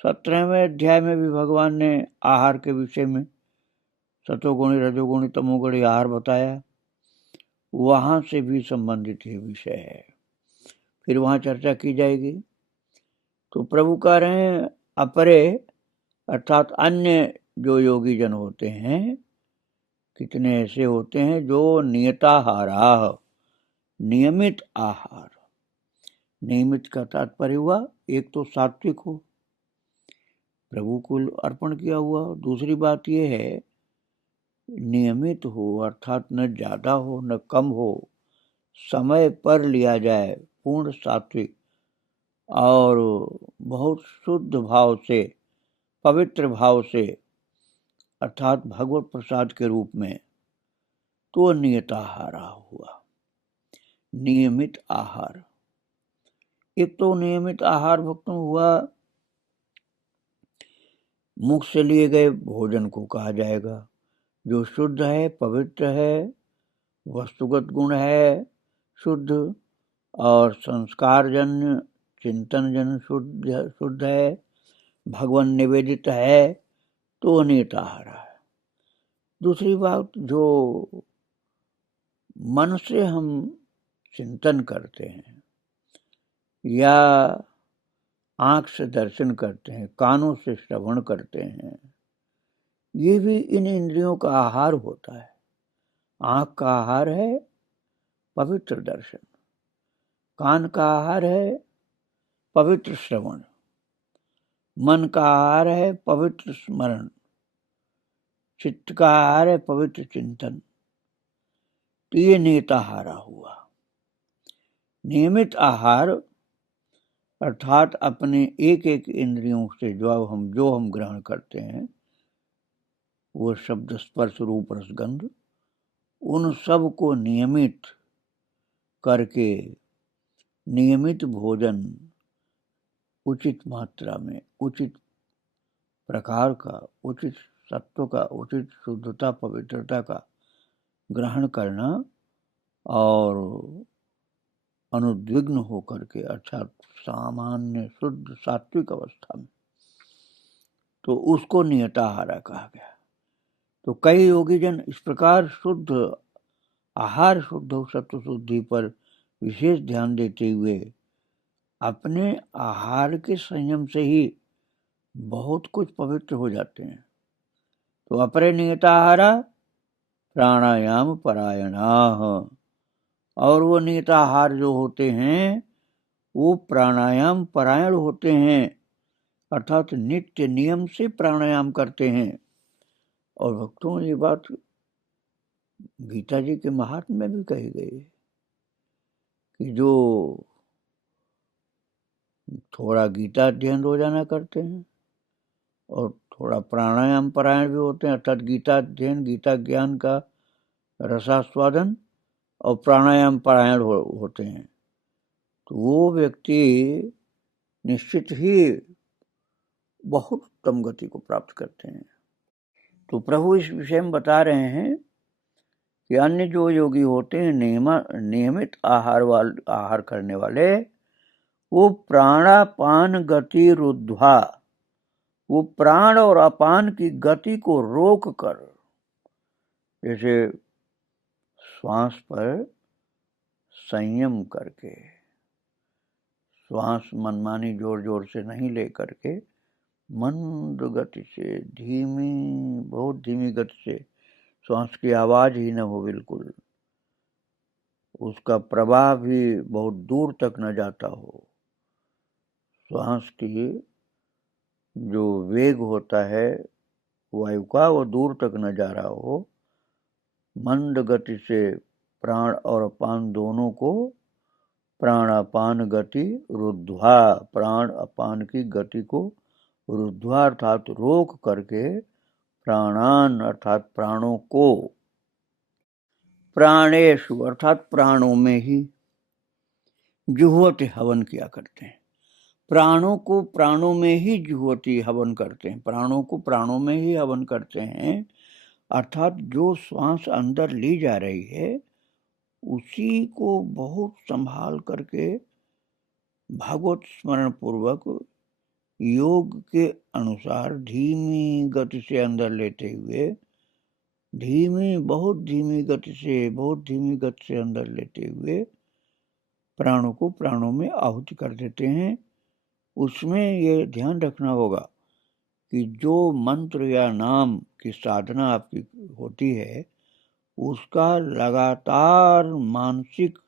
17वें अध्याय में भी भगवान ने आहार के विषय में सतोगुणी रजोगुणी तमोगुणी आहार बताया, वहां से भी संबंधित ये विषय है, फिर वहां चर्चा की जाएगी। तो प्रभु कह रहे हैं अपरे, अर्थात अन्य जो योगी जन होते हैं, कितने ऐसे होते हैं जो नियताहाराः, नियमित आहार। नियमित का तात्पर्य हुआ एक तो सात्विक हो, प्रभु को अर्पण किया हुआ। दूसरी बात यह है नियमित हो, अर्थात न ज्यादा हो न कम हो, समय पर लिया जाए, पूर्ण सात्विक और बहुत शुद्ध भाव से, पवित्र भाव से, अर्थात भगवत प्रसाद के रूप में, तो नियताहार हुआ, नियमित आहार। एक तो नियमित आहार भक्तों हुआ, मुख से लिए गए भोजन को कहा जाएगा, जो शुद्ध है, पवित्र है, वस्तुगत गुण है शुद्ध, और संस्कार जन्य चिंतन जन शुद्ध है, भगवान निवेदित है, तो नियताहार है। दूसरी बात, जो मन से हम चिंतन करते हैं या आंख से दर्शन करते हैं, कानों से श्रवण करते हैं, ये भी इन इंद्रियों का आहार होता है। आंख का आहार है पवित्र दर्शन, कान का आहार है पवित्र श्रवण, मन का आहार है पवित्र स्मरण, चित्त का आहार है पवित्र चिंतन। तो ये नियताहार हुआ। नियमित आहार अर्थात अपने एक एक इंद्रियों से जो हम ग्रहण करते हैं, वो शब्द स्पर्श रूप रसगंध, उन सब को नियमित करके, नियमित भोजन उचित मात्रा में, उचित प्रकार का, उचित सत्व का, उचित शुद्धता पवित्रता का ग्रहण करना, और अनुद्विग्न होकर के, अर्थात सामान्य शुद्ध सात्विक अवस्था में, तो उसको नियताहार कहा गया। तो कई योगी जन इस प्रकार शुद्ध आहार, शुद्ध सत्व शुद्धि पर विशेष ध्यान देते हुए अपने आहार के संयम से ही बहुत कुछ पवित्र हो जाते हैं। तो अपरे नियताहारा प्राणायाम परायणाः, और वो नियताहार जो होते हैं वो प्राणायाम परायण होते हैं, अर्थात नित्य नियम से प्राणायाम करते हैं। और भक्तों, ये बात गीता जी के महात्म्य में भी कही गई है कि जो थोड़ा गीता अध्ययन रोजाना करते हैं और थोड़ा प्राणायाम परायण भी होते हैं, अर्थात गीता अध्ययन, गीता ज्ञान का रसास्वादन और प्राणायाम परायण होते हैं, तो वो व्यक्ति निश्चित ही बहुत उत्तम गति को प्राप्त करते हैं। तो प्रभु इस विषय में बता रहे हैं कि अन्य जो योगी होते हैं नियमित आहार करने वाले, वो प्राणापान गति रुद्ध्वा, वो प्राण और अपान की गति को रोक कर, जैसे श्वास पर संयम करके, श्वास मनमानी जोर जोर से नहीं ले करके मंद गति से, धीमी, बहुत धीमी गति से, श्वास की आवाज ही न हो बिल्कुल, उसका प्रवाह भी बहुत दूर तक न जाता हो, श्वास की जो वेग होता है वायु का वो दूर तक न जा रहा हो, मंद गति से प्राण और अपान दोनों को प्राणापान गति रुद्ध्वा, प्राण अपान की गति को रुद्ध्वा अर्थात रोक करके, प्राणान अर्थात प्राणों को, प्राणेषु अर्थात प्राणों में ही, जुह्वति हवन किया करते हैं। प्राणों को प्राणों में ही जुह्वति हवन करते हैं, प्राणों को प्राणों में ही हवन करते हैं, अर्थात जो श्वास अंदर ली जा रही है उसी को बहुत संभाल करके भागवत स्मरण पूर्वक योग के अनुसार धीमी गति से अंदर लेते हुए, बहुत धीमी गति से अंदर लेते हुए प्राणों को प्राणों में आहुति कर देते हैं। उसमें ये ध्यान रखना होगा कि जो मंत्र या नाम की साधना आपकी होती है उसका लगातार मानसिक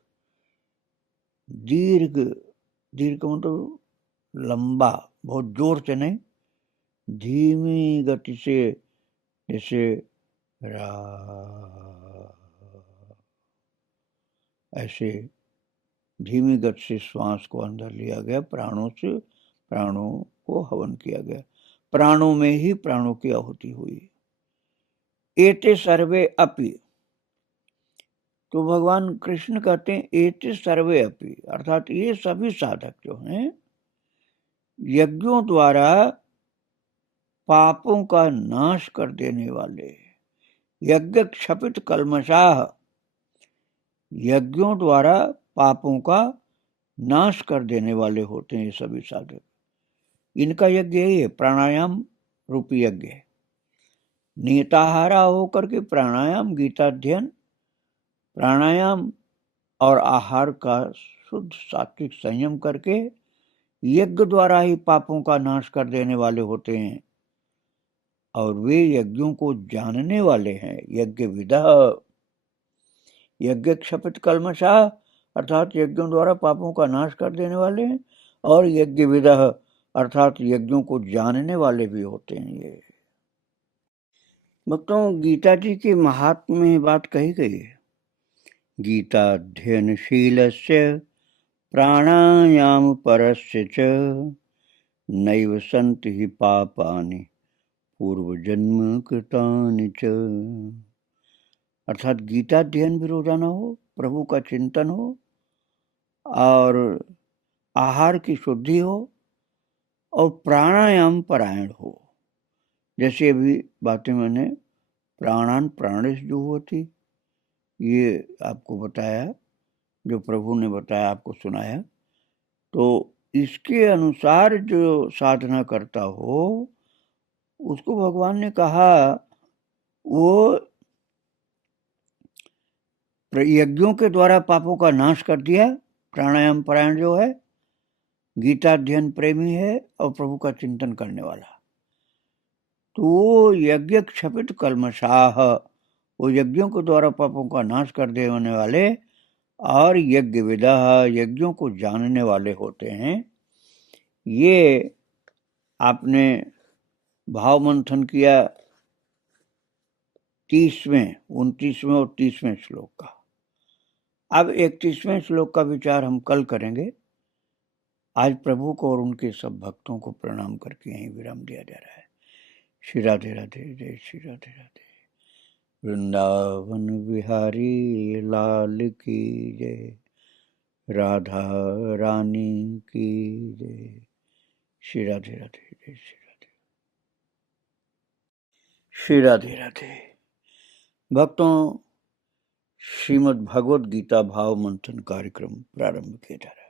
दीर्घ मतलब लंबा, बहुत जोर से नहीं, धीमी गति से, जैसे ऐसे धीमी गति से श्वास को अंदर लिया गया, प्राणों से प्राणों को हवन किया गया, प्राणों में ही प्राणों की आहुति हुई। एते सर्वे अपि, तो भगवान कृष्ण कहते हैं एते सर्वे अपि, अर्थात ये सभी साधक जो हैं यज्ञों द्वारा पापों का नाश कर देने वाले, यज्ञ क्षपित कल्मषाः, यज्ञों द्वारा पापों का नाश कर देने वाले होते हैं ये सभी साधक। इनका यज्ञ यही है, प्राणायाम रूपी यज्ञ है। नियताहारा होकर के प्राणायाम, गीताध्ययन, प्राणायाम और आहार का शुद्ध सात्विक संयम करके यज्ञ द्वारा ही पापों का नाश कर देने वाले होते हैं, और वे यज्ञों को जानने वाले हैं। यज्ञ विदः, यज्ञ क्षपित कल्मषाः अर्थात यज्ञों द्वारा पापों का नाश कर देने वाले हैं, और यज्ञ विदः अर्थात यज्ञों को जानने वाले भी होते हैं। ये भक्तों, गीता जी के महात्म्य में बात कही गई है, गीताध्ययनशीलस्य प्राणायाम परस्य च नैव सन्ति हि पापानि पूर्वजन्म कृतानि च, अर्थात गीताध्ययन भी रोजाना हो, प्रभु का चिंतन हो, और आहार की शुद्धि हो, और प्राणायाम परायण हो। जैसे अभी बातें मैंने प्राणान प्राणेश जो होती, ये आपको बताया, जो प्रभु ने बताया, आपको सुनाया, तो इसके अनुसार जो साधना करता हो उसको भगवान ने कहा वो यज्ञों के द्वारा पापों का नाश कर दिया। प्राणायाम परायण जो है, गीताध्ययन प्रेमी है और प्रभु का चिंतन करने वाला, तो यज्ञ क्षपित कल्मषाः, वो यज्ञों के द्वारा पापों का नाश कर देने वाले, और यज्ञ विदः यज्ञों को जानने वाले होते हैं। ये आपने भाव मंथन किया 30वें, 29वें और 30वें श्लोक का। अब 31वें श्लोक का विचार हम कल करेंगे। आज प्रभु को और उनके सब भक्तों को प्रणाम करके यहीं विराम दिया जा रहा है। श्री राधे राधे, जय श्री राधे राधे। वृंदावन बिहारी लाल की जय, राधा रानी की जय। श्री राधे राधे, जय श्री राधे। श्री राधे राधे। भक्तों, श्रीमद् भगवद गीता भाव मंथन कार्यक्रम प्रारंभ किया जा रहा है।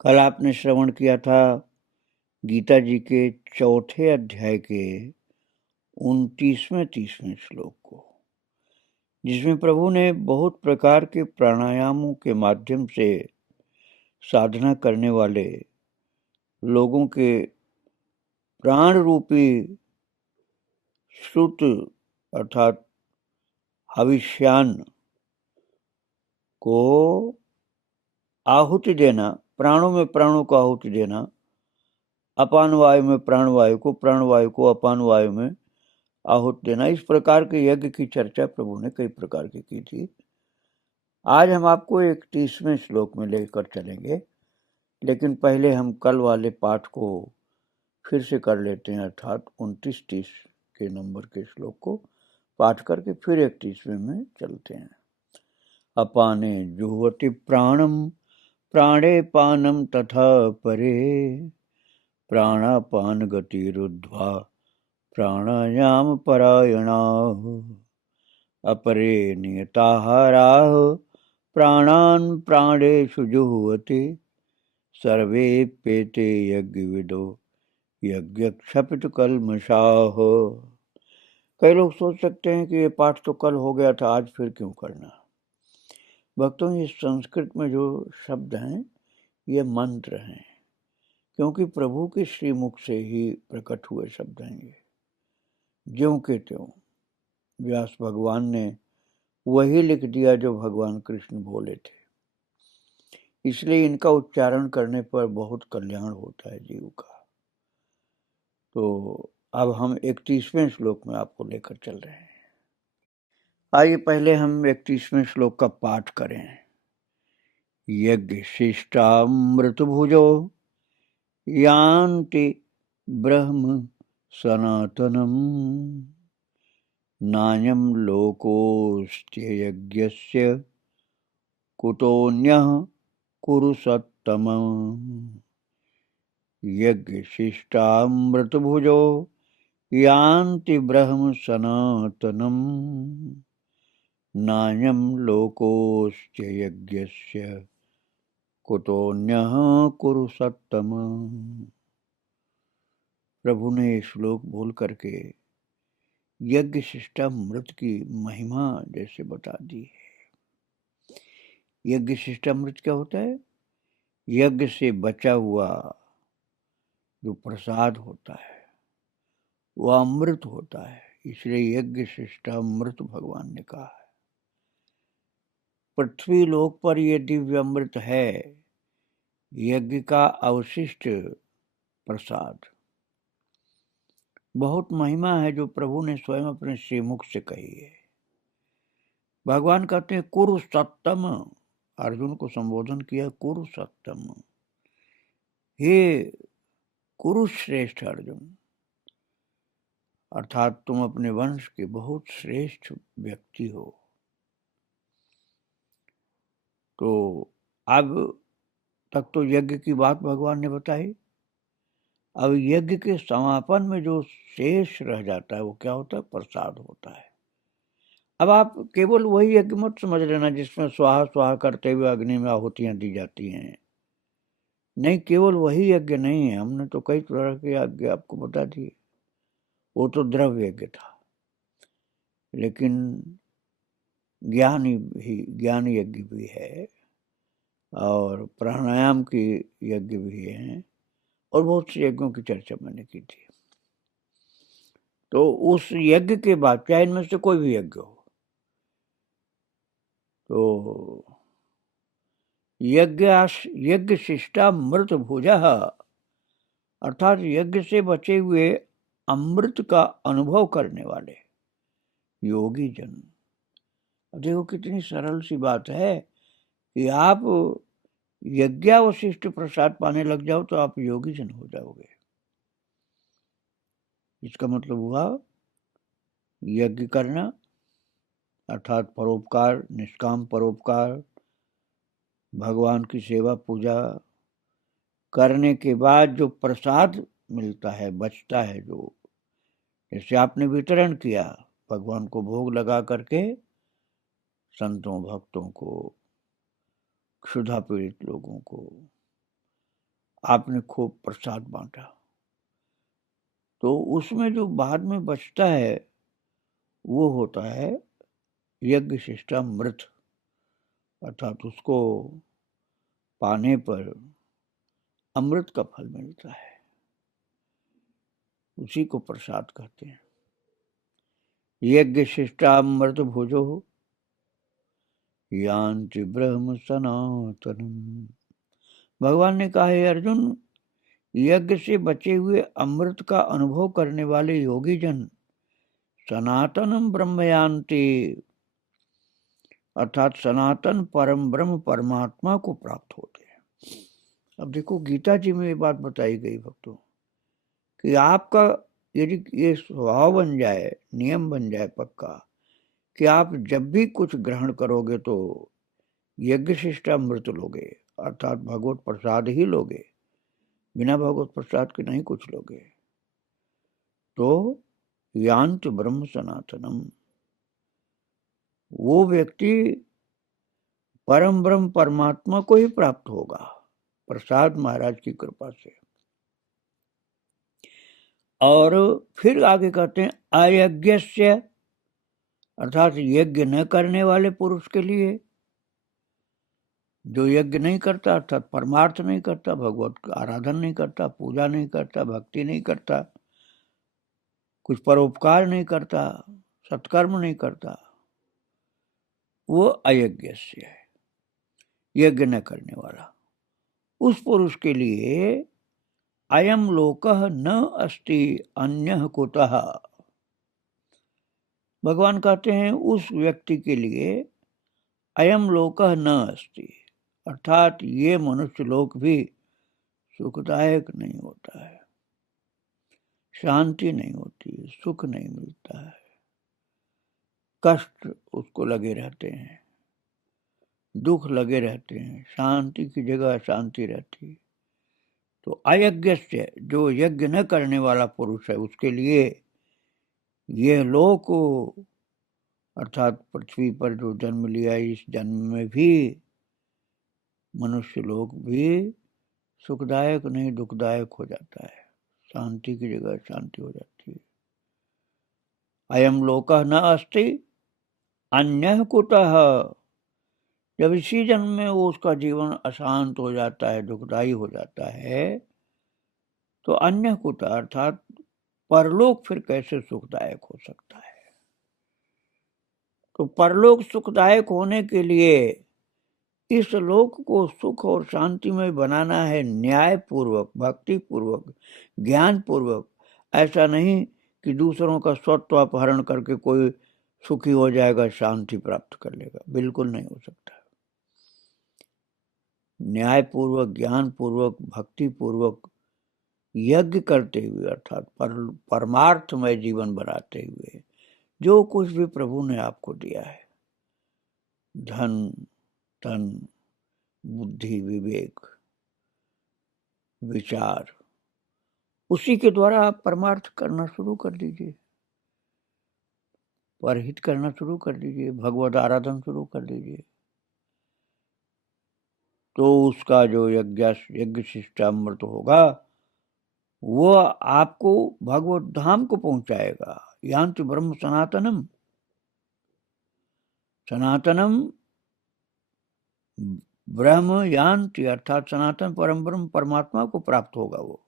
कल आपने श्रवण किया था गीता जी के 4थे अध्याय के 29वें 30वें श्लोक को, जिसमें प्रभु ने बहुत प्रकार के प्राणायामों के माध्यम से साधना करने वाले लोगों के प्राण रूपी श्रुत अर्थात हविष्यान को आहुति देना, प्राणों में प्राणों को आहुति देना, अपान वायु में प्राण वायु को, प्राण वायु को अपान वायु में आहुति देना। इस प्रकार के यज्ञ की चर्चा प्रभु ने कई प्रकार की थी। आज हम आपको 31वें श्लोक में लेकर चलेंगे, लेकिन पहले हम कल वाले पाठ को फिर से कर लेते हैं, अर्थात 29-30 के नंबर के श्लोक को पाठ करके फिर 31वें में चलते हैं। अपाने जुह्वति प्राणम प्राणे पानम तथा परे प्राणापान गतिरुद्ध्वा प्राणायाम परायणाः अपरे नियताहाराः प्राणान् प्राणेषु जुह्वति सर्वेप्येते यज्ञविदो यज्ञक्षपित कल्मषाः। कई लोग सोच सकते हैं कि ये पाठ तो कल हो गया था, आज फिर क्यों करना। भक्तों, ये संस्कृत में जो शब्द हैं ये मंत्र हैं, क्योंकि प्रभु के श्रीमुख से ही प्रकट हुए शब्द हैं। ये ज्यों के त्यों व्यास भगवान ने वही लिख दिया जो भगवान कृष्ण बोले थे, इसलिए इनका उच्चारण करने पर बहुत कल्याण होता है जीव का। तो अब हम 31वें श्लोक में आपको लेकर चल रहे हैं। आइए पहले हम 31वें श्लोक का पाठ करें। यज्ञ शिष्टामृत भुजो यान्ति ब्रह्म सनातनम नायं लोकोऽस्त्य यज्ञस्य कुतोऽन्यः कुरु सत्तमम्। यज्ञ शिष्टामृत भुजो यान्ति ब्रह्म सनातनम नायं लोकोऽस्त्य यज्ञस्य कुतोऽन्यः कुरु सत्तमम्। प्रभु ने श्लोक बोल करके यज्ञ शिष्टामृत की महिमा जैसे बता दी है। यज्ञ शिष्टामृत क्या होता है? यज्ञ से बचा हुआ जो प्रसाद होता है वह अमृत होता है, इसलिए यज्ञ शिष्टामृत भगवान ने कहा है। पृथ्वी लोक पर यह दिव्य अमृत है, यज्ञ का अवशिष्ट प्रसाद। बहुत महिमा है जो प्रभु ने स्वयं अपने श्रीमुख से कही है। भगवान कहते हैं कुरु सत्तम, अर्जुन को संबोधन किया कुरु सत्तम, हे कुरु श्रेष्ठ अर्जुन, अर्थात तुम अपने वंश के बहुत श्रेष्ठ व्यक्ति हो। तो अब तक तो यज्ञ की बात भगवान ने बताई। अब यज्ञ के समापन में जो शेष रह जाता है वो क्या होता है? प्रसाद होता है। अब आप केवल वही यज्ञ मत समझ लेना जिसमें स्वाहा स्वाहा करते हुए अग्नि में आहुतियां दी जाती हैं। नहीं, केवल वही यज्ञ नहीं है, हमने तो कई तरह के यज्ञ आपको बता दिए। वो तो द्रव्य यज्ञ था, लेकिन ज्ञान यज्ञ भी है और प्राणायाम की यज्ञ भी है और बहुत से यज्ञों की चर्चा मैंने की थी। तो उस यज्ञ के बाद चाहे इनमें से कोई भी यज्ञ हो, तो यज्ञ शिष्टामृत भुजः, अर्थात यज्ञ से बचे हुए अमृत का अनुभव करने वाले योगी जन। देखो कितनी सरल सी बात है कि आप यज्ञावशिष्ट प्रसाद पाने लग जाओ तो आप योगी जन हो जाओगे। इसका मतलब हुआ यज्ञ करना अर्थात परोपकार, निष्काम परोपकार, भगवान की सेवा पूजा करने के बाद जो प्रसाद मिलता है, बचता है, जो जैसे आपने वितरण किया भगवान को भोग लगा करके संतों भक्तों को, क्षुधा पीड़ित लोगों को आपने खूब प्रसाद बांटा, तो उसमें जो बाद में बचता है वो होता है यज्ञ शिष्टामृत, अर्थात उसको पाने पर अमृत का फल मिलता है, उसी को प्रसाद कहते हैं। यज्ञ शिष्टामृत भुजो यान्ति ब्रह्म सनातनम। भगवान ने कहा है अर्जुन, यज्ञ से बचे हुए अमृत का अनुभव करने वाले योगी जन सनातनम ब्रह्मयान्ति, अर्थात सनातन परम ब्रह्म परमात्मा को प्राप्त होते हैं। अब देखो गीता जी में ये बात बताई गई भक्तों कि आपका यदि ये स्वभाव बन जाए, नियम बन जाए पक्का, कि आप जब भी कुछ ग्रहण करोगे तो यज्ञ शिष्टामृत लोगे, अर्थात भगवत प्रसाद ही लोगे, बिना भगवत प्रसाद के नहीं कुछ लोगे, तो यान्त ब्रह्म सनातनम, वो व्यक्ति परम ब्रह्म परमात्मा को ही प्राप्त होगा प्रसाद महाराज की कृपा से। और फिर आगे कहते हैं अयज्ञस्य, अर्थात यज्ञ न करने वाले पुरुष के लिए, जो यज्ञ नहीं करता अर्थात परमार्थ नहीं करता, भगवत का आराधन नहीं करता, पूजा नहीं करता, भक्ति नहीं करता, कुछ परोपकार नहीं करता, सत्कर्म नहीं करता, वो अयज्ञस्य है, यज्ञ न करने वाला। उस पुरुष के लिए अयम लोकः न अस्ति अन्यः कुतः, भगवान कहते हैं उस व्यक्ति के लिए अयम लोकः न अस्ति, अर्थात ये मनुष्य लोक भी सुखदायक नहीं होता है, शांति नहीं होती, सुख नहीं मिलता है, कष्ट उसको लगे रहते हैं, दुख लगे रहते हैं, शांति की जगह अशांति रहती है। तो अयज्ञ से, जो यज्ञ न करने वाला पुरुष है, उसके लिए यह लोक, अर्थात पृथ्वी पर जो जन्म लिया इस जन्म में भी मनुष्य लोक भी सुखदायक नहीं दुखदायक हो जाता है, शांति की जगह शांति हो जाती है। अयम लोकः न अस्ति अन्यः कुतः, जब इसी जन्म में वो उसका जीवन अशांत हो जाता है, दुखदायी हो जाता है, तो अन्य कुतः अर्थात परलोक फिर कैसे सुखदायक हो सकता है। तो परलोक सुखदायक होने के लिए इस लोक को सुख और शांति में बनाना है, न्याय पूर्वक, भक्ति पूर्वक, ज्ञान पूर्वक। ऐसा नहीं कि दूसरों का स्वत्व अपहरण करके कोई सुखी हो जाएगा, शांति प्राप्त कर लेगा, बिल्कुल नहीं हो सकता। न्याय पूर्वक, ज्ञान पूर्वक, भक्ति पूर्वक यज्ञ करते हुए, अर्थात परमार्थमय जीवन बनाते हुए, जो कुछ भी प्रभु ने आपको दिया है, धन, तन, बुद्धि, विवेक, विचार, उसी के द्वारा आप परमार्थ करना शुरू कर दीजिए, परहित करना शुरू कर दीजिए, भगवत आराधन शुरू कर दीजिए। तो उसका जो यज्ञ शिष्टामृत होगा वो आपको भगवत धाम को पहुंचाएगा। यान्ति ब्रह्म सनातनम, सनातनम ब्रह्म यान्ति, अर्थात सनातन परम ब्रह्म परमात्मा को प्राप्त होगा वो।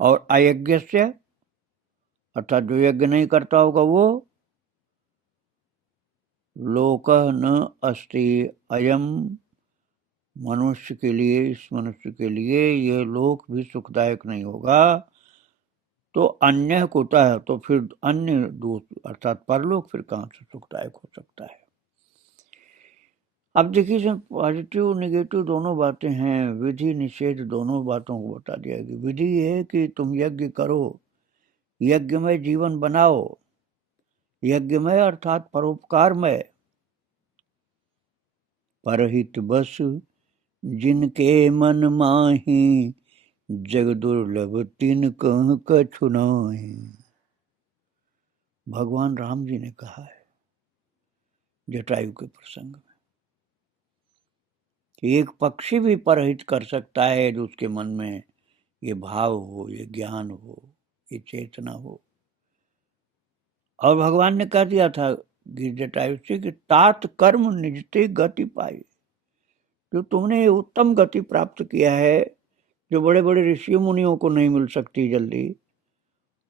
और अयज्ञ से, अर्थात जो यज्ञ नहीं करता होगा वो लोकः न अस्ति, अयम मनुष्य के लिए, इस मनुष्य के लिए यह लोक भी सुखदायक नहीं होगा। तो अन्य कुतः, तो फिर अन्य दूसरा अर्थात परलोक फिर कहाँ से सुखदायक हो सकता है। अब देखिए इसमें पॉजिटिव नेगेटिव दोनों बातें हैं, विधि निषेध दोनों बातों को बता दिया कि विधि ये है कि तुम यज्ञ करो, यज्ञमय जीवन बनाओ, यज्ञमय अर्थात परोपकारमय, परहित बस जिनके मन माही, जग दुर्लभ तिन कह कछु नाहि, भगवान राम जी ने कहा है जटायु के प्रसंग में कि एक पक्षी भी परहित कर सकता है जो उसके मन में ये भाव हो, ये ज्ञान हो, ये चेतना हो। और भगवान ने कह दिया था जटायु से कि तात कर्म निजते गति पाई, जो तुमने उत्तम गति प्राप्त किया है, जो बड़े बड़े ऋषि मुनियों को नहीं मिल सकती जल्दी,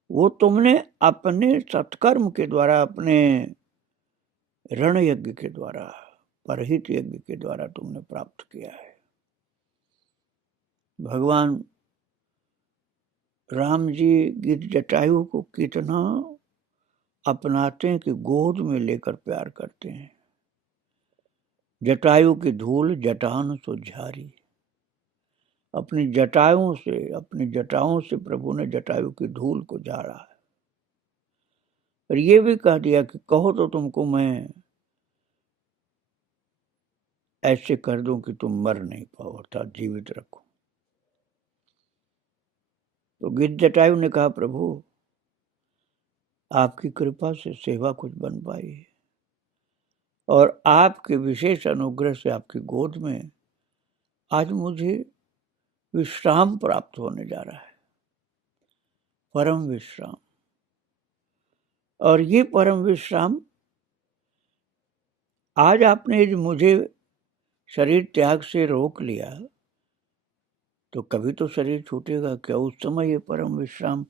वो तुमने अपने सत्कर्म के द्वारा, अपने रण यज्ञ के द्वारा, परहित यज्ञ के द्वारा तुमने प्राप्त किया है। भगवान राम जी गिर जटायु को कितना अपनाते हैं कि गोद में लेकर प्यार करते हैं। जटायु की धूल जटान सो झारी, अपनी जटाओं से प्रभु ने जटायु की धूल को झाड़ा है। और ये भी कह दिया कि कहो तो तुमको मैं ऐसे कर दूं कि तुम मर नहीं पाओ, अर्थात जीवित रखो। तो गिद्ध जटायु ने कहा, प्रभु आपकी कृपा से सेवा कुछ बन पाई है, और आपके विशेष अनुग्रह से आपकी गोद में आज मुझे विश्राम प्राप्त होने जा रहा है, परम विश्राम। और ये परम विश्राम आज आपने मुझे शरीर त्याग से रोक लिया, तो कभी तो शरीर छूटेगा, क्या उस समय ये परम विश्राम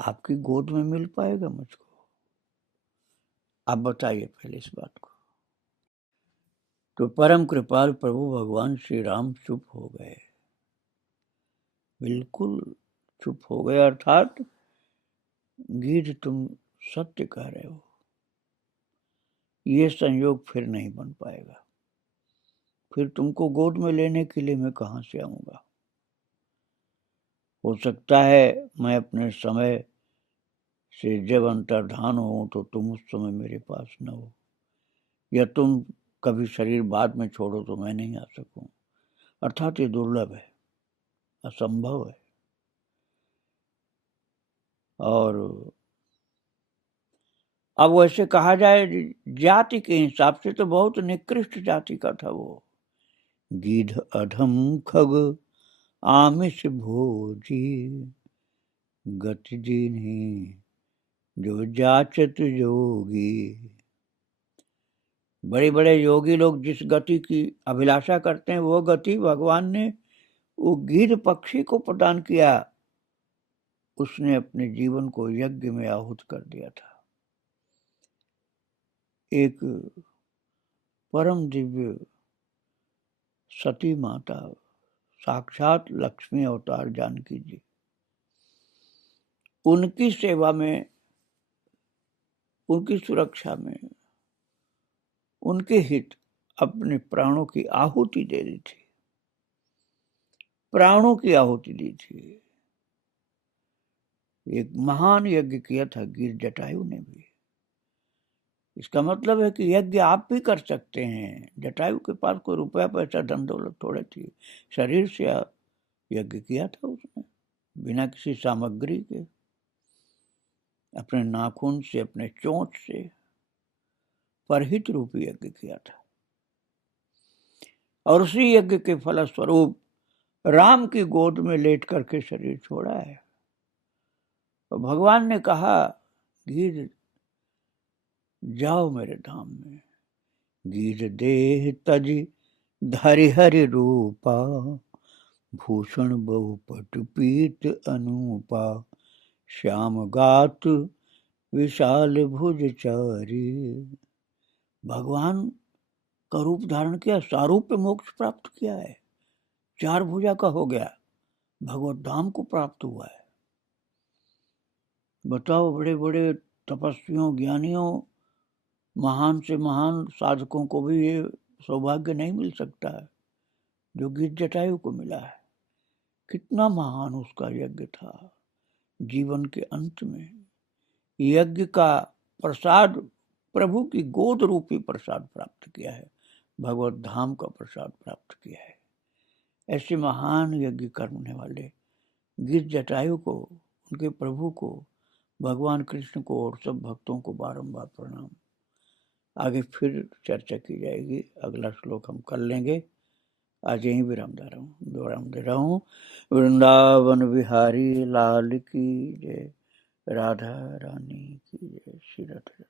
आपकी गोद में मिल पाएगा मुझको? आप बताइए पहले इस बात को। तो परम कृपाल प्रभु भगवान श्री राम चुप हो गए, बिल्कुल चुप हो गए। अर्थात गिद्ध तुम सत्य कह रहे हो, ये संयोग फिर नहीं बन पाएगा, फिर तुमको गोद में लेने के लिए मैं कहां से आऊंगा? हो सकता है मैं अपने समय से जब अंतर्धान हो तो तुम उस समय मेरे पास न हो, या तुम कभी शरीर बाद में छोड़ो तो मैं नहीं आ सकूं। अर्थात ये दुर्लभ है, असंभव है। और अब वैसे कहा जाए जाति के हिसाब से तो बहुत निकृष्ट जाति का था वो। गिद्ध अधम खग आमिष भोजी, गति दीन्ही जो जाचत योगी। बड़े बड़े योगी लोग जिस गति की अभिलाषा करते हैं, वो गति भगवान ने वो गिद्ध पक्षी को प्रदान किया। उसने अपने जीवन को यज्ञ में आहुत कर दिया था। एक परम दिव्य सती माता, साक्षात लक्ष्मी अवतार जानकी जी, उनकी सेवा में, उनकी सुरक्षा में, उनके हित अपने प्राणों की आहुति दे दी थी, प्राणों की आहुति दी थी। एक महान यज्ञ किया था गिद्ध जटायु ने भी। इसका मतलब है कि यज्ञ आप भी कर सकते हैं। जटायु के पास कोई रुपया पैसा धन दौलत थोड़े थी, शरीर से यज्ञ किया था उसने, बिना किसी सामग्री के, अपने नाखून से, अपने चोंच से परहित रूपी यज्ञ किया था। और उसी यज्ञ के फलस्वरूप राम की गोद में लेट करके शरीर छोड़ा है। तो भगवान ने कहा, गिद्ध जाओ मेरे धाम में। गिद्ध देह तज धरि हरि रूपा, भूषण बहुपट पीत अनूपा, श्याम गात विशाल भुज चारी। भगवान का रूप धारण किया, सारूप्य मोक्ष प्राप्त किया है, चार भुजा का हो गया, भगवत धाम को प्राप्त हुआ है। बताओ, बड़े बड़े तपस्वियों, ज्ञानियों, महान से महान साधकों को भी ये सौभाग्य नहीं मिल सकता है जो गिद्ध जटायु को मिला है। कितना महान उसका यज्ञ था। जीवन के अंत में यज्ञ का प्रसाद, प्रभु की गोद रूपी प्रसाद प्राप्त किया है, भगवत धाम का प्रसाद प्राप्त किया है। ऐसे महान यज्ञ करने वाले गिद्ध जटायु को, उनके प्रभु को, भगवान कृष्ण को और सब भक्तों को बारंबार प्रणाम। आगे फिर चर्चा की जाएगी, अगला श्लोक हम कर लेंगे। आज यहीं विराम दे रहा हूँ। वृंदावन बिहारी लाल की जय, राधा रानी की जय, श्री राधे।